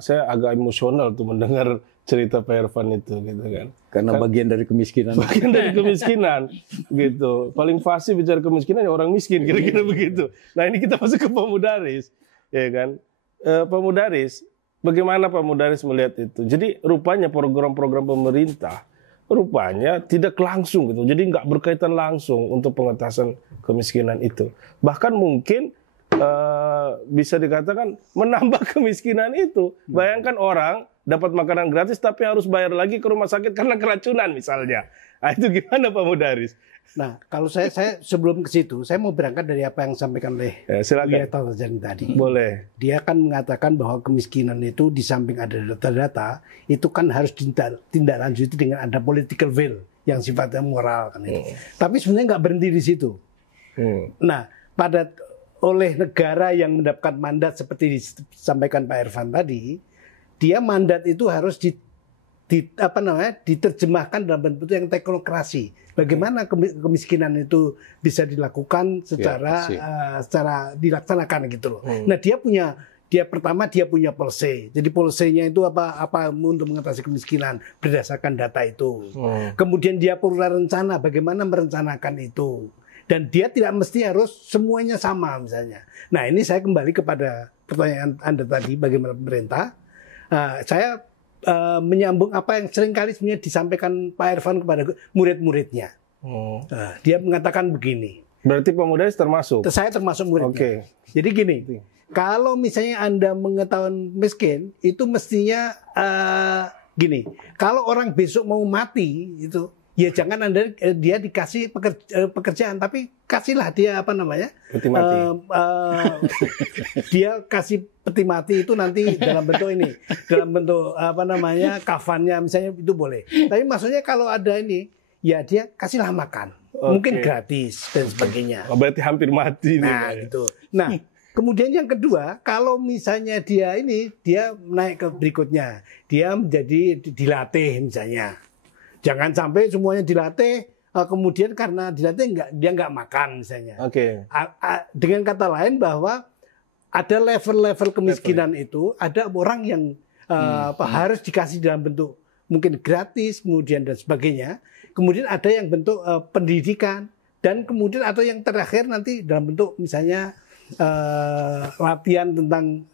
saya agak emosional tuh mendengar cerita Pak Ervan itu gitu kan. Karena bagian dari kemiskinan. Bagian dari kemiskinan gitu. Paling fasih bicara kemiskinan ya orang miskin kira-kira begitu. Nah ini kita masuk ke Pak Mudharis, ya kan. Pak Mudharis, bagaimana Pak Mudharis melihat itu? Jadi rupanya program-program pemerintah rupanya tidak langsung gitu. Jadi nggak berkaitan langsung untuk pengentasan kemiskinan itu. Bahkan mungkin bisa dikatakan menambah kemiskinan itu. Bayangkan orang dapat makanan gratis tapi harus bayar lagi ke rumah sakit karena keracunan misalnya. Nah, itu gimana Pak Mudaris? Nah, kalau saya sebelum ke situ, saya mau berangkat dari apa yang disampaikan oleh Buya Tatajani tadi. Boleh. Dia kan mengatakan bahwa kemiskinan itu di samping ada data-data, itu kan harus ditindaklanjuti dengan ada political will yang sifatnya moral kan itu. Tapi sebenarnya nggak berhenti di situ. Nah, oleh negara yang mendapatkan mandat seperti disampaikan Pak Irfan tadi, dia mandat itu harus diterjemahkan dalam bentuk yang teknokrasi. Bagaimana kemiskinan itu bisa dilakukan secara dilaksanakan gitu loh. Nah, dia pertama punya policy. Jadi policy-nya itu apa untuk mengatasi kemiskinan berdasarkan data itu. Kemudian dia perlu rencana bagaimana merencanakan itu. Dan dia tidak mesti harus semuanya sama misalnya. Nah, ini saya kembali kepada pertanyaan Anda tadi bagaimana pemerintah. Saya menyambung apa yang seringkali sebenarnya disampaikan Pak Irfan kepada murid-muridnya. Dia mengatakan begini. Berarti Pak Mudaris termasuk? Saya termasuk muridnya. Jadi gini, kalau misalnya Anda mengetahui miskin, itu mestinya gini. Kalau orang besok mau mati, itu ya jangan dia dikasih pekerjaan, tapi kasihlah dia peti mati. Dia kasih peti mati itu nanti dalam bentuk ini, dalam bentuk kafannya misalnya itu boleh. Tapi maksudnya kalau ada ini, ya dia kasihlah makan, mungkin gratis dan sebagainya. Berarti hampir mati. Nah gitu. Nah kemudian yang kedua, kalau misalnya dia naik ke berikutnya, dia menjadi dilatih misalnya. Jangan sampai semuanya dilatih, kemudian karena dilatih dia nggak makan misalnya. Dengan kata lain bahwa ada level-level kemiskinan itu, ada orang yang harus dikasih dalam bentuk mungkin gratis, kemudian dan sebagainya. Kemudian ada yang bentuk pendidikan, dan kemudian atau yang terakhir nanti dalam bentuk misalnya latihan tentang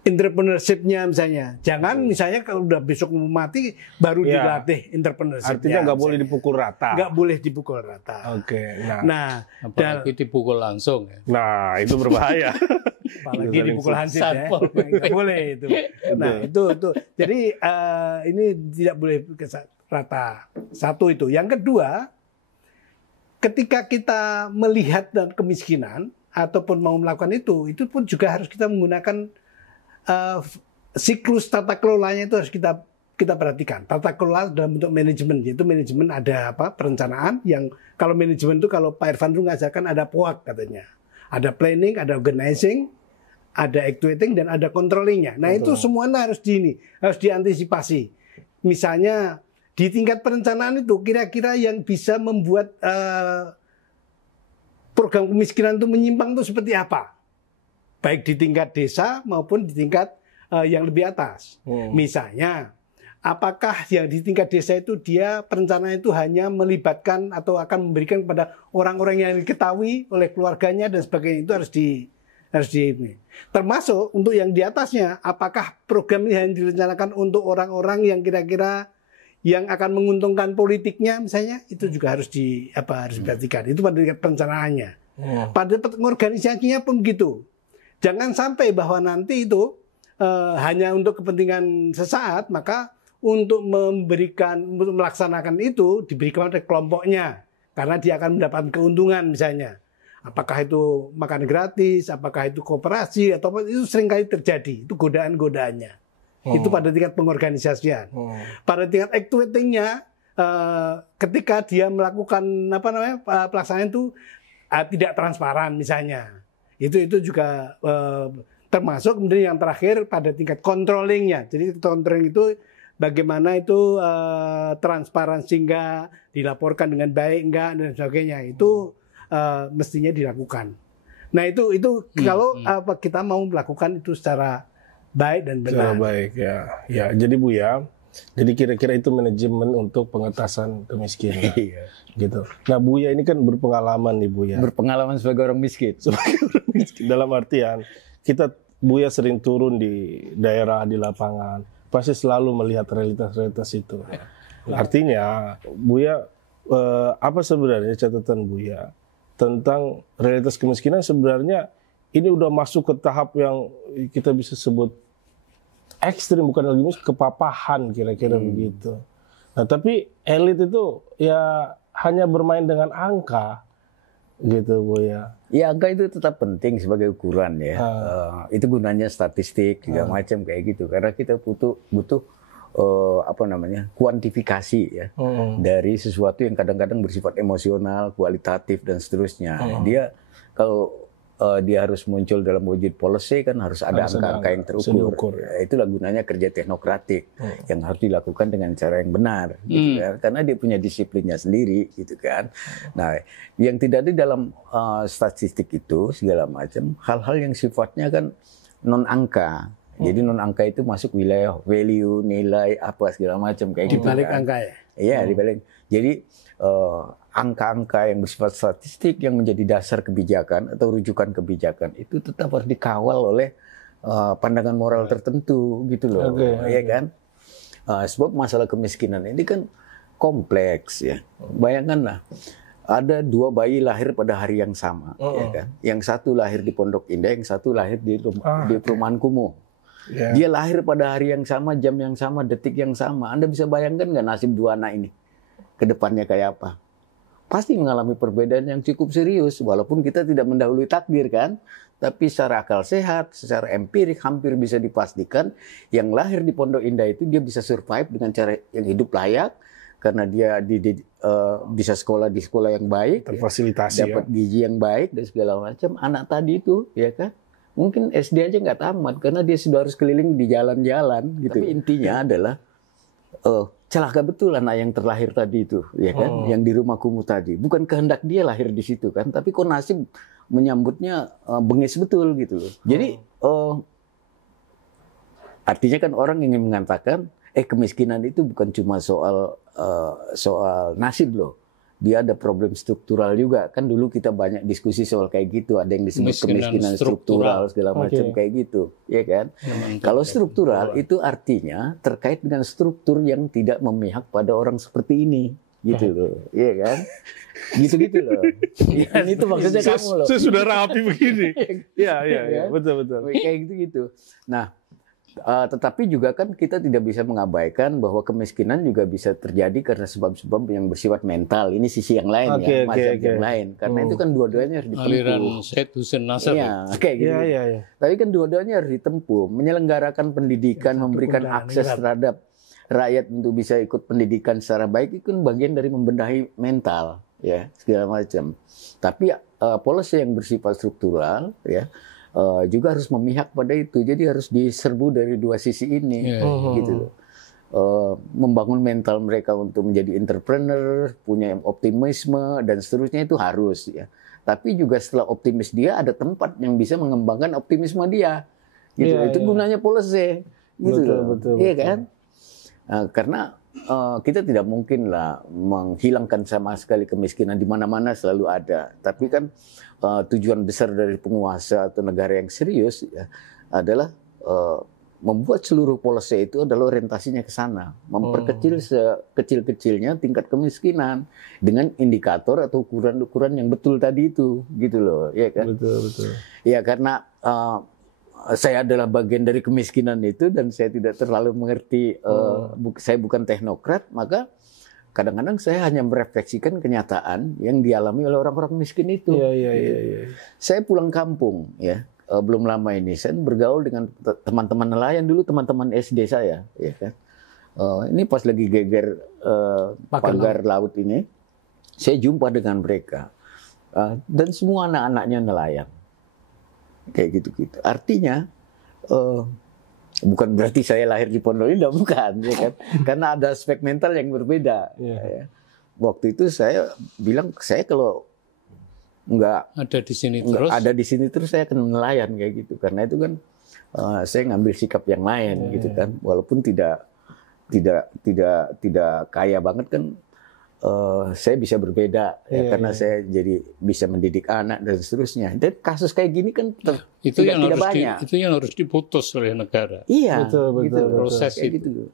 entrepreneurship-nya misalnya. Jangan misalnya kalau udah besok mau mati baru dilatih entrepreneurship. Artinya nggak boleh dipukul rata. Nggak boleh dipukul rata. Nah apalagi dipukul langsung. Nah itu berbahaya. Apalagi dipukul hansip ya. Nggak boleh itu. Nah itu. Jadi ini tidak boleh rata. Satu itu. Yang kedua, ketika kita melihat dan kemiskinan ataupun mau melakukan itu pun juga harus kita menggunakan siklus tata kelolanya itu harus kita perhatikan. Tata kelola dalam bentuk manajemen, yaitu manajemen ada perencanaan yang kalau manajemen itu kalau Pak Irfan itu mengajarkan ada POAK katanya. Ada planning, ada organizing, ada actuating dan ada controllingnya. Nah itu semuanya harus diantisipasi. Misalnya di tingkat perencanaan itu kira-kira yang bisa membuat program kemiskinan itu menyimpang itu seperti apa? Baik di tingkat desa maupun di tingkat yang lebih atas. Misalnya, apakah yang di tingkat desa itu dia perencanaan itu hanya melibatkan atau akan memberikan kepada orang-orang yang diketahui oleh keluarganya dan sebagainya, itu harus di termasuk untuk yang di atasnya, apakah program ini hanya direncanakan untuk orang-orang yang kira-kira yang akan menguntungkan politiknya misalnya, itu juga harus diperhatikan. Itu pada tingkat perencanaannya. Pada organisasinya pun begitu. Jangan sampai bahwa nanti itu hanya untuk kepentingan sesaat, maka untuk melaksanakan itu diberikan oleh kelompoknya. Karena dia akan mendapatkan keuntungan misalnya. Apakah itu makan gratis, apakah itu kooperasi, atau itu seringkali terjadi. Itu godaan-godaannya. Itu pada tingkat pengorganisasian. Pada tingkat actuating-nya, ketika dia melakukan pelaksanaan itu tidak transparan misalnya. Itu juga termasuk kemudian yang terakhir pada tingkat controlling-nya. Jadi controlling itu bagaimana itu transparan sehingga dilaporkan dengan baik enggak dan sebagainya. Itu mestinya dilakukan. Nah itu kalau kita mau melakukan itu secara baik dan benar. Secara baik ya. Jadi Buya, jadi kira-kira itu manajemen untuk pengentasan kemiskinan. Gitu. Nah Buya ini kan berpengalaman nih Buya. Berpengalaman sebagai orang miskin. Dalam artian Buya sering turun di daerah, di lapangan, pasti selalu melihat realitas-realitas itu. Artinya Buya, apa sebenarnya catatan Buya tentang realitas kemiskinan sebenarnya ini udah masuk ke tahap yang kita bisa sebut ekstrim, bukan lagi kepapahan kira-kira begitu. Nah, tapi elit itu ya hanya bermain dengan angka gitu Bu ya. Ya angka itu tetap penting sebagai ukuran ya. Itu gunanya statistik juga macam kayak gitu. Karena kita butuh kuantifikasi ya dari sesuatu yang kadang-kadang bersifat emosional, kualitatif dan seterusnya. Dia kalau dia harus muncul dalam wujud policy kan harus ada angka-angka yang terukur. Itulah gunanya kerja teknokratik yang harus dilakukan dengan cara yang benar, gitu kan? Karena dia punya disiplinnya sendiri, gitu kan. Nah, yang tidak ada dalam statistik itu segala macam hal-hal yang sifatnya kan non angka. Jadi non angka itu masuk wilayah value, nilai apa segala macam kayak gitu. Di balik kan. Angka ya. Iya, di balik. Jadi angka-angka yang bersifat statistik yang menjadi dasar kebijakan atau rujukan kebijakan itu tetap harus dikawal oleh pandangan moral tertentu gitu loh, ya kan? Sebab masalah kemiskinan ini kan kompleks ya. Bayangkanlah ada 2 bayi lahir pada hari yang sama, ya kan? Yang satu lahir di Pondok Indah, yang satu lahir di perumahan kumuh. Yeah. Dia lahir pada hari yang sama, jam yang sama, detik yang sama. Anda bisa bayangkan nggak nasib 2 anak ini ke depannya kayak apa? Pasti mengalami perbedaan yang cukup serius, walaupun kita tidak mendahului takdir kan. Tapi secara akal sehat, secara empirik hampir bisa dipastikan yang lahir di Pondok Indah itu dia bisa survive dengan cara yang hidup layak, karena dia bisa sekolah di sekolah yang baik, terfasilitasi, dapat gizi yang baik dan segala macam. Anak tadi itu, ya kan, mungkin SD aja nggak tamat karena dia sudah harus keliling di jalan-jalan gitu. Tapi intinya adalah celaka betul anak yang terlahir tadi itu, ya kan, yang di rumah kumuh tadi. Bukan kehendak dia lahir di situ kan, tapi kok nasib menyambutnya bengis betul gitu loh. Jadi artinya kan orang ingin mengatakan, kemiskinan itu bukan cuma soal nasib loh. Dia ada problem struktural juga. Kan dulu kita banyak diskusi soal kayak gitu. Ada yang disebut kemiskinan struktural segala macam kayak gitu, ya kan? Kalau struktural itu artinya terkait dengan struktur yang tidak memihak pada orang seperti ini, gitu loh, ya kan? Gitu-gitu loh. Ya, itu maksudnya kamu loh. Saya sudah rapi begini. Iya, betul. Kayak gitu-gitu. Nah, tetapi juga kan kita tidak bisa mengabaikan bahwa kemiskinan juga bisa terjadi karena sebab-sebab yang bersifat mental. Ini sisi yang lain yang lain. Karena itu kan dua-duanya harus ditempuh. Aliran Said Hussein Nasr. Iya, kayak gitu. Iya. Tapi kan dua-duanya harus ditempuh. Menyelenggarakan pendidikan, memberikan akses terhadap rakyat untuk bisa ikut pendidikan secara baik itu kan bagian dari membenahi mental, ya, segala macam. Tapi policy yang bersifat struktural, ya, juga harus memihak pada itu. Jadi harus diserbu dari 2 sisi ini, gitu loh. Membangun mental mereka untuk menjadi entrepreneur, punya optimisme dan seterusnya itu harus, ya. Tapi juga setelah optimis dia ada tempat yang bisa mengembangkan optimisme dia, gitu. Itu gunanya policy, gitu loh. Betul. Iya kan? Karena kita tidak mungkin lah menghilangkan sama sekali kemiskinan, di mana-mana selalu ada. Tapi kan tujuan besar dari penguasa atau negara yang serius ya, adalah membuat seluruh policy itu adalah orientasinya ke sana, memperkecil sekecil-kecilnya tingkat kemiskinan dengan indikator atau ukuran-ukuran yang betul tadi itu, gitu loh, ya kan? Betul. Ya karena saya adalah bagian dari kemiskinan itu dan saya tidak terlalu mengerti, saya bukan teknokrat, maka kadang-kadang saya hanya merefleksikan kenyataan yang dialami oleh orang-orang miskin itu. Iya. Saya pulang kampung, ya, belum lama ini saya bergaul dengan teman-teman nelayan dulu, teman-teman SD saya, ya kan. Ini pas lagi geger pagar laut ini, saya jumpa dengan mereka dan semua anak-anaknya nelayan. Kayak gitu-gitu. Artinya bukan berarti saya lahir di Pondok Indah, bukan, ya kan? Karena ada aspek mental yang berbeda. Ya. Waktu itu saya bilang, saya kalau nggak ada di sini terus saya akan nelayan kayak gitu. Karena itu kan saya ngambil sikap yang lain, gitu kan. Walaupun tidak kaya banget kan. Saya bisa berbeda karena saya jadi bisa mendidik anak dan seterusnya. Dan kasus kayak gini kan itu yang tidak banyak. Itu yang harus diputus oleh negara. Iya, betul. Proses itu. Gitu.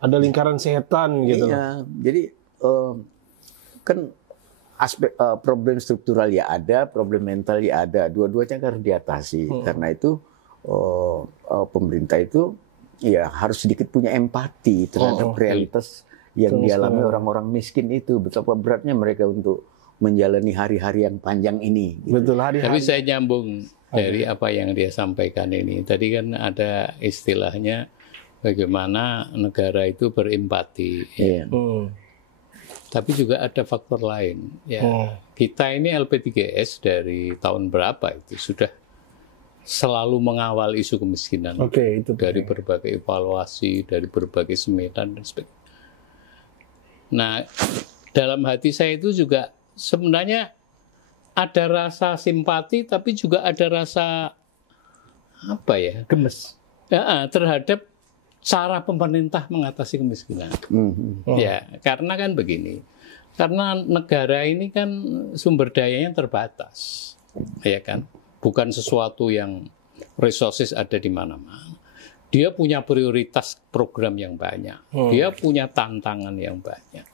Ada lingkaran setan gitu. Iya, jadi kan aspek problem struktural ya ada, problem mental ya ada. Dua-duanya harus diatasi. Karena itu pemerintah itu ya harus sedikit punya empati terhadap realitas yang dialami orang-orang miskin itu. Betapa beratnya mereka untuk menjalani hari-hari yang panjang ini. Gitu. Betul, hari-hari. Tapi saya nyambung dari apa yang dia sampaikan ini. Tadi kan ada istilahnya bagaimana negara itu berempati. Ya. Tapi juga ada faktor lain. Ya. Kita ini LP3S dari tahun berapa itu sudah selalu mengawal isu kemiskinan. Itu dari berbagai evaluasi, dari berbagai semetan dan sebagainya. Nah, dalam hati saya itu juga sebenarnya ada rasa simpati, tapi juga ada rasa apa ya? Gemes. Terhadap cara pemerintah mengatasi kemiskinan. Ya, karena kan begini, karena negara ini kan sumber dayanya terbatas, ya kan? Bukan sesuatu yang resources ada di mana-mana. Dia punya prioritas program yang banyak, dia punya tantangan yang banyak.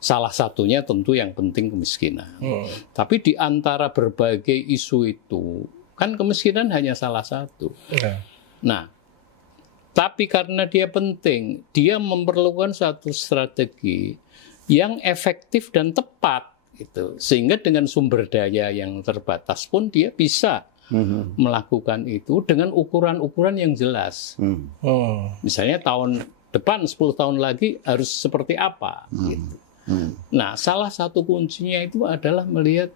Salah satunya tentu yang penting kemiskinan. Tapi di antara berbagai isu itu, kan kemiskinan hanya salah satu. Nah, tapi karena dia penting, dia memerlukan satu strategi yang efektif dan tepat. Gitu. Sehingga dengan sumber daya yang terbatas pun dia bisa melakukan itu dengan ukuran-ukuran yang jelas. Misalnya tahun depan, 10 tahun lagi harus seperti apa. Gitu. Nah, salah satu kuncinya itu adalah melihat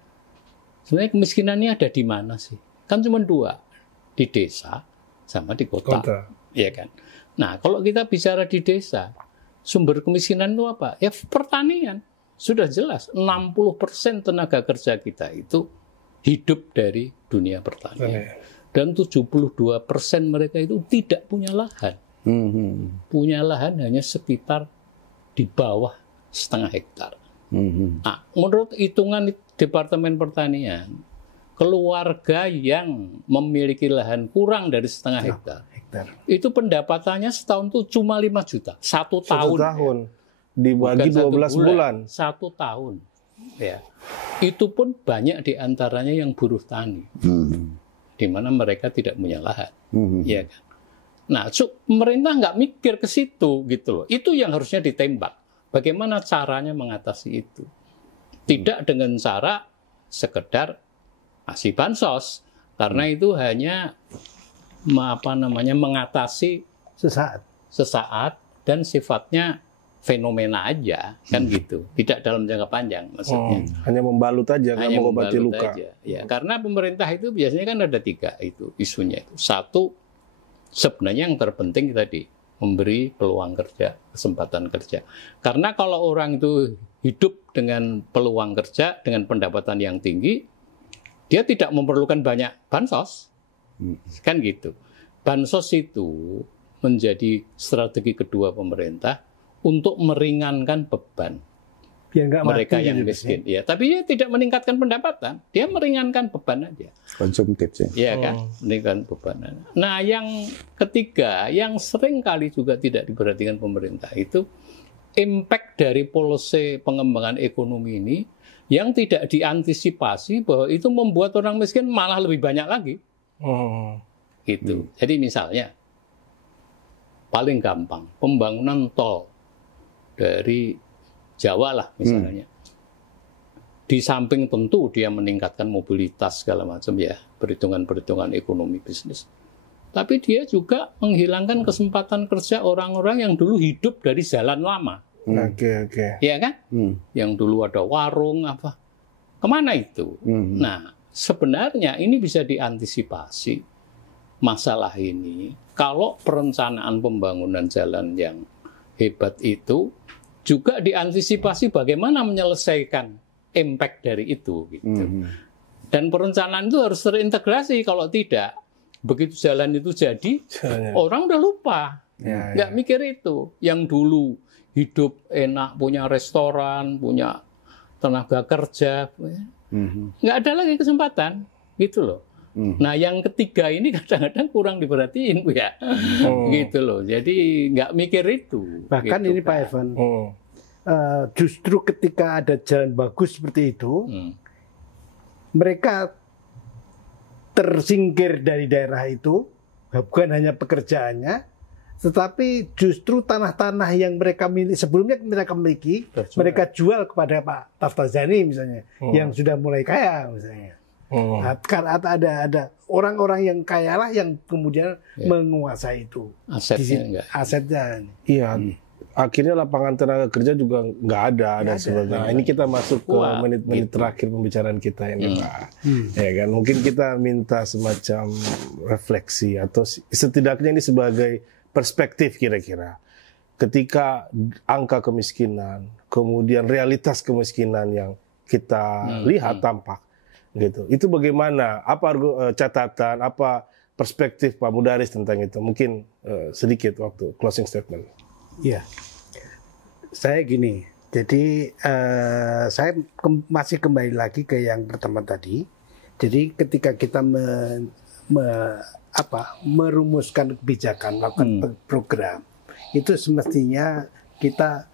sebenarnya kemiskinannya ada di mana sih? Kan cuma dua, di desa sama di kota. Ya kan? Nah, kalau kita bicara di desa, sumber kemiskinan itu apa? Ya pertanian. Sudah jelas, 60% tenaga kerja kita itu hidup dari dunia pertanian. Dan 72% mereka itu tidak punya lahan. Punya lahan hanya sekitar di bawah 0,5 hektar. Nah, menurut hitungan Departemen Pertanian, keluarga yang memiliki lahan kurang dari 0,5 hektar, itu pendapatannya setahun itu cuma 5 juta. Satu tahun. Dibagi 12 bulan. 1 tahun. Ya. Itu pun banyak diantaranya yang buruh tani. Di mana mereka tidak punya lahan. Ya kan? Nah, pemerintah nggak mikir ke situ gitu loh. Itu yang harusnya ditembak. Bagaimana caranya mengatasi itu? Tidak dengan cara sekedar kasih bansos, karena itu hanya mengatasi sesaat dan sifatnya fenomena aja, kan gitu. Tidak dalam jangka panjang maksudnya. Hanya membalut aja, nggak mengobati luka. Aja. Ya, karena pemerintah itu biasanya kan ada 3 itu isunya itu. 1, sebenarnya yang terpenting tadi memberi peluang kerja, kesempatan kerja. Karena kalau orang itu hidup dengan peluang kerja, dengan pendapatan yang tinggi, dia tidak memerlukan banyak bansos. Kan gitu. Bansos itu menjadi strategi kedua pemerintah untuk meringankan beban mereka yang miskin. Ya, tapi dia tidak meningkatkan pendapatan, dia meringankan beban aja. Konsumtif sih. Ya kan, meningkatkan beban. Nah, yang ketiga, yang sering kali juga tidak diperhatikan pemerintah itu impact dari polisi pengembangan ekonomi ini yang tidak diantisipasi bahwa itu membuat orang miskin malah lebih banyak lagi. Gitu. Jadi misalnya paling gampang pembangunan tol dari Jawa lah misalnya. Di samping tentu dia meningkatkan mobilitas segala macam ya, perhitungan-perhitungan ekonomi bisnis. Tapi dia juga menghilangkan kesempatan kerja orang-orang yang dulu hidup dari jalan lama. Oke. Iya kan? Yang dulu ada warung apa. Kemana itu? Nah, sebenarnya ini bisa diantisipasi masalah ini kalau perencanaan pembangunan jalan yang hebat itu juga diantisipasi bagaimana menyelesaikan impact dari itu. Gitu. Dan perencanaan itu harus terintegrasi. Kalau tidak, begitu jalan itu jadi, orang udah lupa. Nggak mikir itu. Yang dulu hidup enak, punya restoran, punya tenaga kerja, nggak ada lagi kesempatan. Gitu loh. Nah, yang ketiga ini kadang-kadang kurang diperhatiin, ya, gitu loh. Jadi nggak mikir itu. Bahkan gitu, ini Pak Evan, justru ketika ada jalan bagus seperti itu, mereka tersingkir dari daerah itu, bukan hanya pekerjaannya, tetapi justru tanah-tanah yang mereka miliki sebelumnya mereka miliki, mereka jual kepada Pak Taftazani misalnya, yang sudah mulai kaya misalnya. Karena ada orang-orang yang kaya lah yang kemudian menguasai itu asetnya. Iya. Akhirnya lapangan tenaga kerja juga nggak ada dan sebagainya. Nah, ini kita masuk ke menit-menit terakhir pembicaraan kita ini, Pak. Ya kan, mungkin kita minta semacam refleksi atau setidaknya ini sebagai perspektif kira-kira. Ketika angka kemiskinan, kemudian realitas kemiskinan yang kita lihat tampak, gitu. Itu bagaimana? Apa catatan? Apa perspektif Pak Mudharis tentang itu? Mungkin sedikit waktu closing statement. Iya, saya gini. Jadi saya masih kembali lagi ke yang pertama tadi. Jadi ketika kita merumuskan kebijakan, melakukan program, itu semestinya kita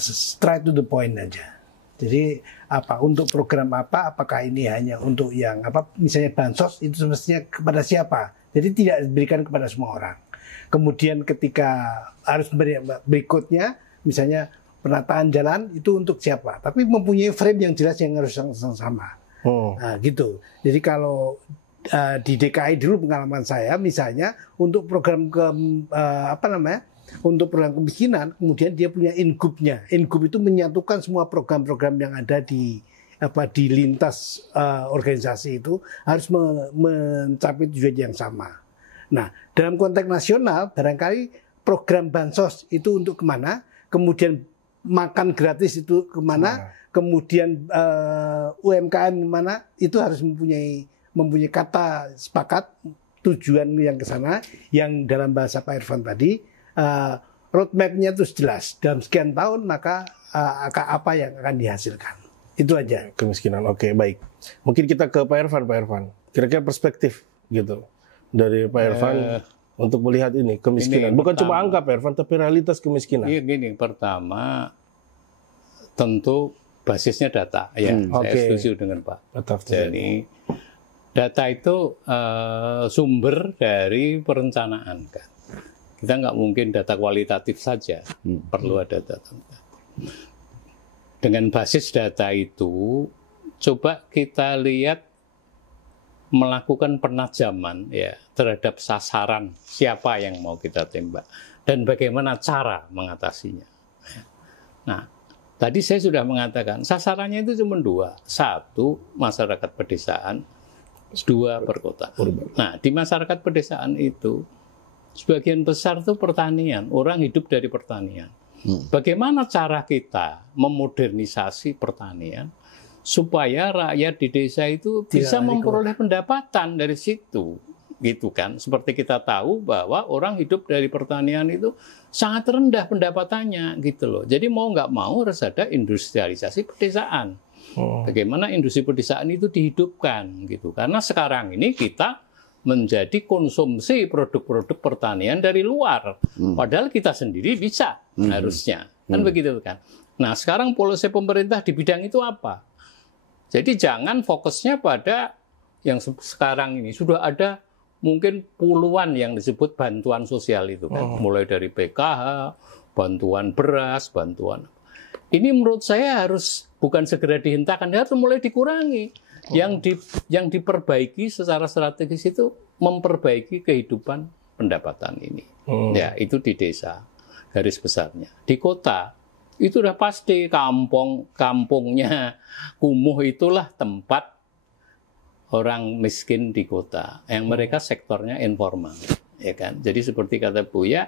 straight to the point aja. Jadi untuk program apakah ini hanya untuk yang misalnya bansos itu semestinya kepada siapa? Jadi tidak diberikan kepada semua orang. Kemudian ketika harus berikutnya, misalnya penataan jalan itu untuk siapa? Tapi mempunyai frame yang jelas yang harus sama. Nah, gitu. Jadi kalau di DKI dulu pengalaman saya, misalnya untuk program untuk program kemiskinan, kemudian dia punya ingub-nya. Ingub itu menyatukan semua program-program yang ada di lintas organisasi itu harus mencapai tujuan yang sama. Nah, dalam konteks nasional, barangkali program bansos itu untuk kemana, kemudian makan gratis itu kemana, kemudian UMKM kemana, itu harus mempunyai kata sepakat tujuan yang ke sana, yang dalam bahasa Pak Irfan tadi, roadmap-nya itu jelas. Dalam sekian tahun, maka apa yang akan dihasilkan. Itu aja. Kemiskinan, oke, baik. Mungkin kita ke Pak Irfan. Kira-kira perspektif gitu dari Pak Irfan untuk melihat ini kemiskinan. Bukan cuma angka Pak Irfan, tapi realitas kemiskinan. Iya gini, pertama tentu basisnya data. Ya, saya setuju dengan Pak. Jadi data itu sumber dari perencanaan kan. Kita nggak mungkin data kualitatif saja, perlu ada data. Dengan basis data itu, coba kita lihat melakukan penajaman ya terhadap sasaran siapa yang mau kita tembak dan bagaimana cara mengatasinya. Nah, tadi saya sudah mengatakan sasarannya itu cuma dua, satu masyarakat pedesaan, dua perkotaan. Nah, di masyarakat pedesaan itu sebagian besar itu pertanian, orang hidup dari pertanian. Bagaimana cara kita memodernisasi pertanian supaya rakyat di desa itu bisa memperoleh pendapatan dari situ, gitu kan? Seperti kita tahu bahwa orang hidup dari pertanian itu sangat rendah pendapatannya, gitu loh. Jadi mau nggak mau harus ada industrialisasi pedesaan. Bagaimana industri pedesaan itu dihidupkan, gitu? Karena sekarang ini kita menjadi konsumsi produk-produk pertanian dari luar, padahal kita sendiri bisa harusnya, kan begitu kan? Nah sekarang polisi pemerintah di bidang itu apa? Jadi jangan fokusnya pada yang sekarang ini sudah ada mungkin puluhan yang disebut bantuan sosial itu kan, mulai dari PKH, bantuan beras, bantuan. Ini menurut saya harus bukan segera dihentakan, harus mulai dikurangi. Yang diperbaiki secara strategis itu memperbaiki kehidupan pendapatan ini. Ya itu di desa garis besarnya. Di kota itu udah pasti kampungnya kumuh itulah tempat orang miskin di kota, yang mereka sektornya informal, ya kan. Jadi seperti kata Buya,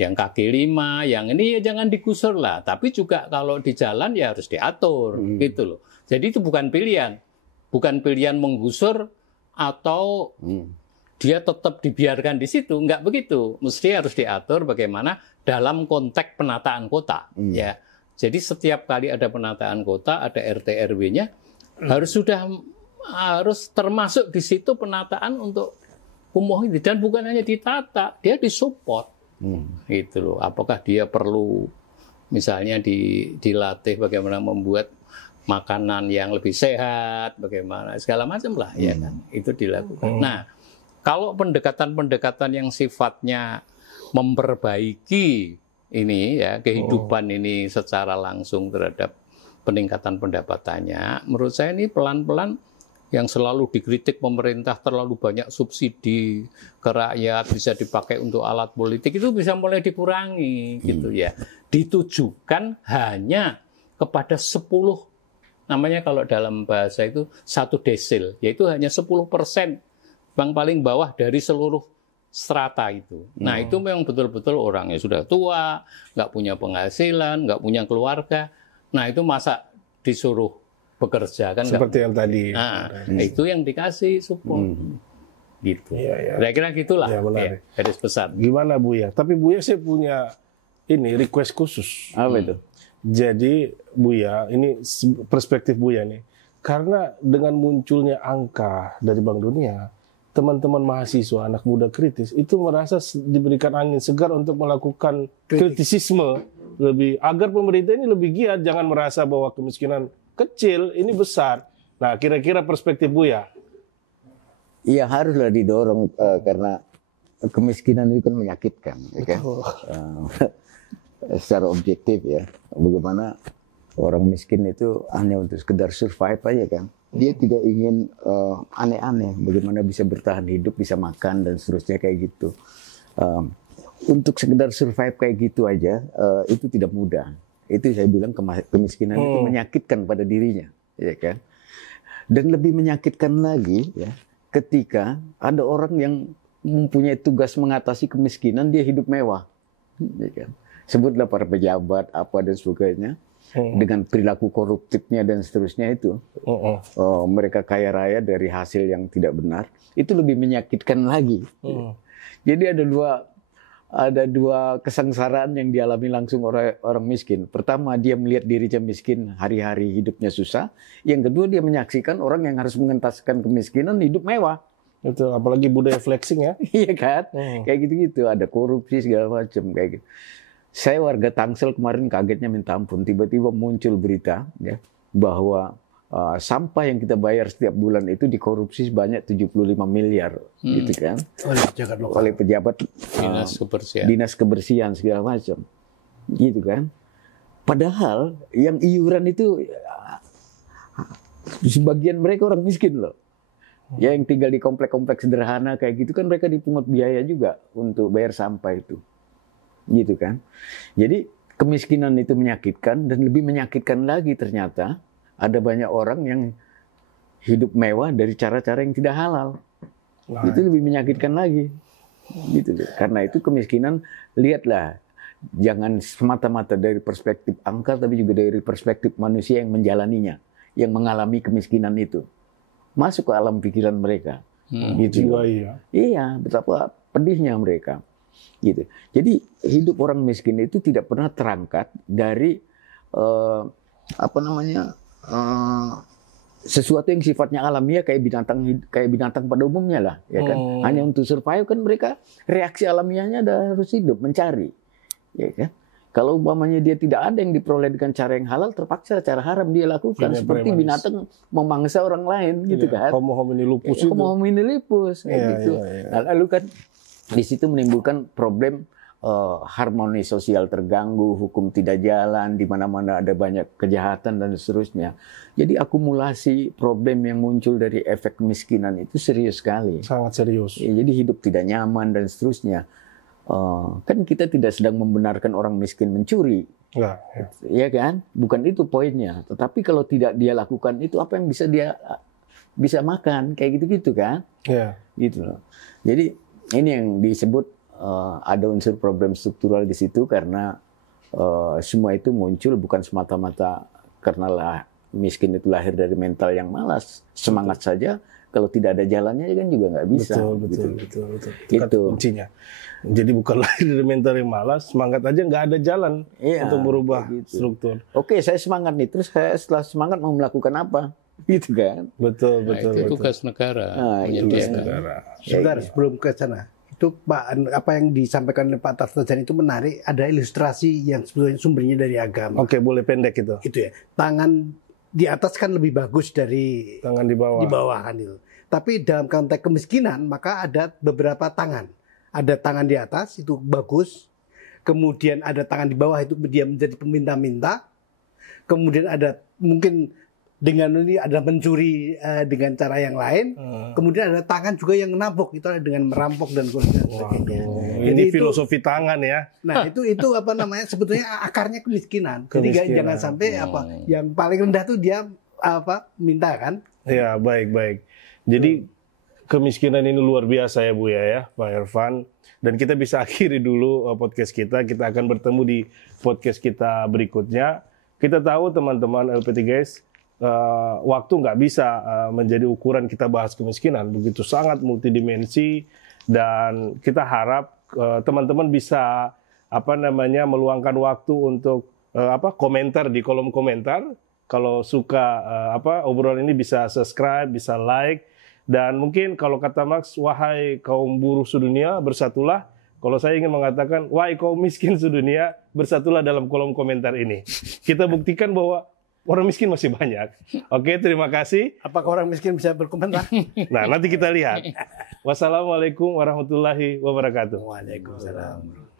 yang kaki lima, yang ini ya jangan digusur lah, tapi juga kalau di jalan ya harus diatur, gitu loh. Jadi itu bukan pilihan menggusur atau dia tetap dibiarkan di situ, nggak begitu. Mesti harus diatur bagaimana dalam konteks penataan kota, ya. Jadi setiap kali ada penataan kota, ada RT RW-nya, harus termasuk di situ penataan untuk kumuh ini, dan bukan hanya ditata, dia disupport, gitu loh. Apakah dia perlu misalnya dilatih bagaimana membuat makanan yang lebih sehat, bagaimana segala macam lah, ya kan, itu dilakukan. Nah, kalau pendekatan-pendekatan yang sifatnya memperbaiki ini ya kehidupan ini secara langsung terhadap peningkatan pendapatannya, menurut saya ini pelan-pelan yang selalu dikritik pemerintah terlalu banyak subsidi ke rakyat bisa dipakai untuk alat politik itu bisa mulai dikurangi gitu ya. Ditujukan hanya kepada 10, namanya kalau dalam bahasa itu 1 desil, yaitu hanya 10% yang paling bawah dari seluruh strata itu. Nah itu memang betul-betul orang yang sudah tua, nggak punya penghasilan, nggak punya keluarga. Nah itu masa disuruh bekerja kan? Seperti yang tadi. Nah itu yang dikasih support. Gitu. Kira-kira gitulah. Ya, garis besar. Gimana Buya? Tapi Buya saya punya ini request khusus. Apa itu? Jadi Buya, ini perspektif Buya nih. Karena dengan munculnya angka dari Bank Dunia, teman-teman mahasiswa, anak muda kritis, itu merasa diberikan angin segar untuk melakukan kritisisme lebih, agar pemerintah ini lebih giat, jangan merasa bahwa kemiskinan kecil, ini besar. Nah, kira-kira perspektif Buya? Iya, haruslah didorong, karena kemiskinan itu kan menyakitkan. Ya kan? Secara objektif ya, bagaimana orang miskin itu hanya untuk sekedar survive aja kan. Dia tidak ingin aneh-aneh, bagaimana bisa bertahan hidup, bisa makan dan seterusnya kayak gitu. Untuk sekedar survive kayak gitu aja, itu tidak mudah. Itu saya bilang kemiskinan itu menyakitkan pada dirinya, ya kan. Dan lebih menyakitkan lagi ya, ketika ada orang yang mempunyai tugas mengatasi kemiskinan, dia hidup mewah, ya kan. Sebutlah para pejabat apa dan sebagainya. Dengan perilaku koruptifnya dan seterusnya itu, mereka kaya raya dari hasil yang tidak benar, itu lebih menyakitkan lagi. Jadi ada dua kesengsaraan yang dialami langsung orang miskin. Pertama, dia melihat dirinya miskin, hari-hari hidupnya susah. Yang kedua, dia menyaksikan orang yang harus mengentaskan kemiskinan hidup mewah. Itu apalagi budaya flexing ya. Iya kan, kayak gitu-gitu, ada korupsi segala macam kayak gitu. Saya warga Tangsel kemarin kagetnya minta ampun, tiba-tiba muncul berita ya, bahwa sampah yang kita bayar setiap bulan itu dikorupsi sebanyak 75 miliar gitu kan, oleh pejabat dinas kebersihan segala macam gitu kan. Padahal yang iuran itu sebagian mereka orang miskin loh. Ya, yang tinggal di komplek-komplek sederhana kayak gitu kan, mereka dipungut biaya juga untuk bayar sampah itu. Gitu kan. Jadi kemiskinan itu menyakitkan, dan lebih menyakitkan lagi ternyata ada banyak orang yang hidup mewah dari cara-cara yang tidak halal. Itu lebih menyakitkan lagi. Gitu. Karena itu kemiskinan, lihatlah, jangan semata-mata dari perspektif angka, tapi juga dari perspektif manusia yang menjalaninya, yang mengalami kemiskinan itu. Masuk ke alam pikiran mereka. Gitu. Iya, betapa pedihnya mereka. Gitu. Jadi hidup orang miskin itu tidak pernah terangkat dari sesuatu yang sifatnya alamiah kayak binatang pada umumnya lah, ya kan. Hanya untuk survive kan mereka reaksi alamiahnya harus hidup, mencari, ya kan. Kalau umpamanya dia tidak ada yang diperoleh dengan cara yang halal, terpaksa cara haram dia lakukan, seperti binatang memangsa orang lain, gitu kan. Homo homini lupus itu. Homo homini lupus, gitu. Lalu kan di situ menimbulkan problem harmoni sosial terganggu, hukum tidak jalan, di mana-mana ada banyak kejahatan dan seterusnya. Jadi akumulasi problem yang muncul dari efek kemiskinan itu serius sekali. Sangat serius. Ya, jadi hidup tidak nyaman dan seterusnya. Kan kita tidak sedang membenarkan orang miskin mencuri. Ya kan? Bukan itu poinnya. Tetapi kalau tidak dia lakukan itu, apa yang bisa makan? Kayak gitu-gitu kan? Gitu loh. Jadi ini yang disebut ada unsur problem struktural di situ, karena semua itu muncul bukan semata-mata karena miskin itu lahir dari mental yang malas. Semangat saja, kalau tidak ada jalannya kan juga nggak bisa. Betul. Itu kuncinya. Jadi bukan lahir dari mental yang malas, semangat aja nggak ada jalan untuk merubah struktur. Oke, saya semangat nih, terus saya setelah semangat mau melakukan apa? Gitu kan? Betul. Itu tugas negara. Tugas negara. Sebentar, sebelum ke sana. Itu Pak, apa yang disampaikan oleh Pak Tartojan itu menarik. Ada ilustrasi yang sebetulnya sumbernya dari agama. Oke, boleh pendek itu. Itu ya. Tangan di atas kan lebih bagus dari tangan di bawah. Di bawah kan itu. Tapi dalam konteks kemiskinan maka ada beberapa tangan. Ada tangan di atas itu bagus. Kemudian ada tangan di bawah itu dia menjadi peminta-minta. Kemudian ada mungkin dengan ini ada mencuri dengan cara yang lain. Kemudian ada tangan juga yang menampuk, itu ada dengan merampok dan sebagainya. Ini filosofi tangan ya. Nah, itu apa namanya? Sebetulnya akarnya kemiskinan. Jadi jangan sampai yang paling rendah tuh dia minta kan? Ya, baik. Jadi kemiskinan ini luar biasa ya Bu ya, Pak Irfan. Dan kita bisa akhiri dulu podcast kita. Kita akan bertemu di podcast kita berikutnya. Kita tahu teman-teman LP3S, waktu nggak bisa menjadi ukuran kita bahas kemiskinan, begitu sangat multidimensi, dan kita harap teman-teman bisa meluangkan waktu untuk komentar di kolom komentar. Kalau suka obrolan ini bisa subscribe, bisa like, dan mungkin kalau kata Marx, wahai kaum buruh sedunia bersatulah. Kalau saya ingin mengatakan, wahai kaum miskin sedunia, bersatulah dalam kolom komentar ini. Kita buktikan bahwa orang miskin masih banyak. Oke, terima kasih. Apakah orang miskin bisa berkomentar? Nah, nanti kita lihat. Wassalamualaikum warahmatullahi wabarakatuh. Waalaikumsalam.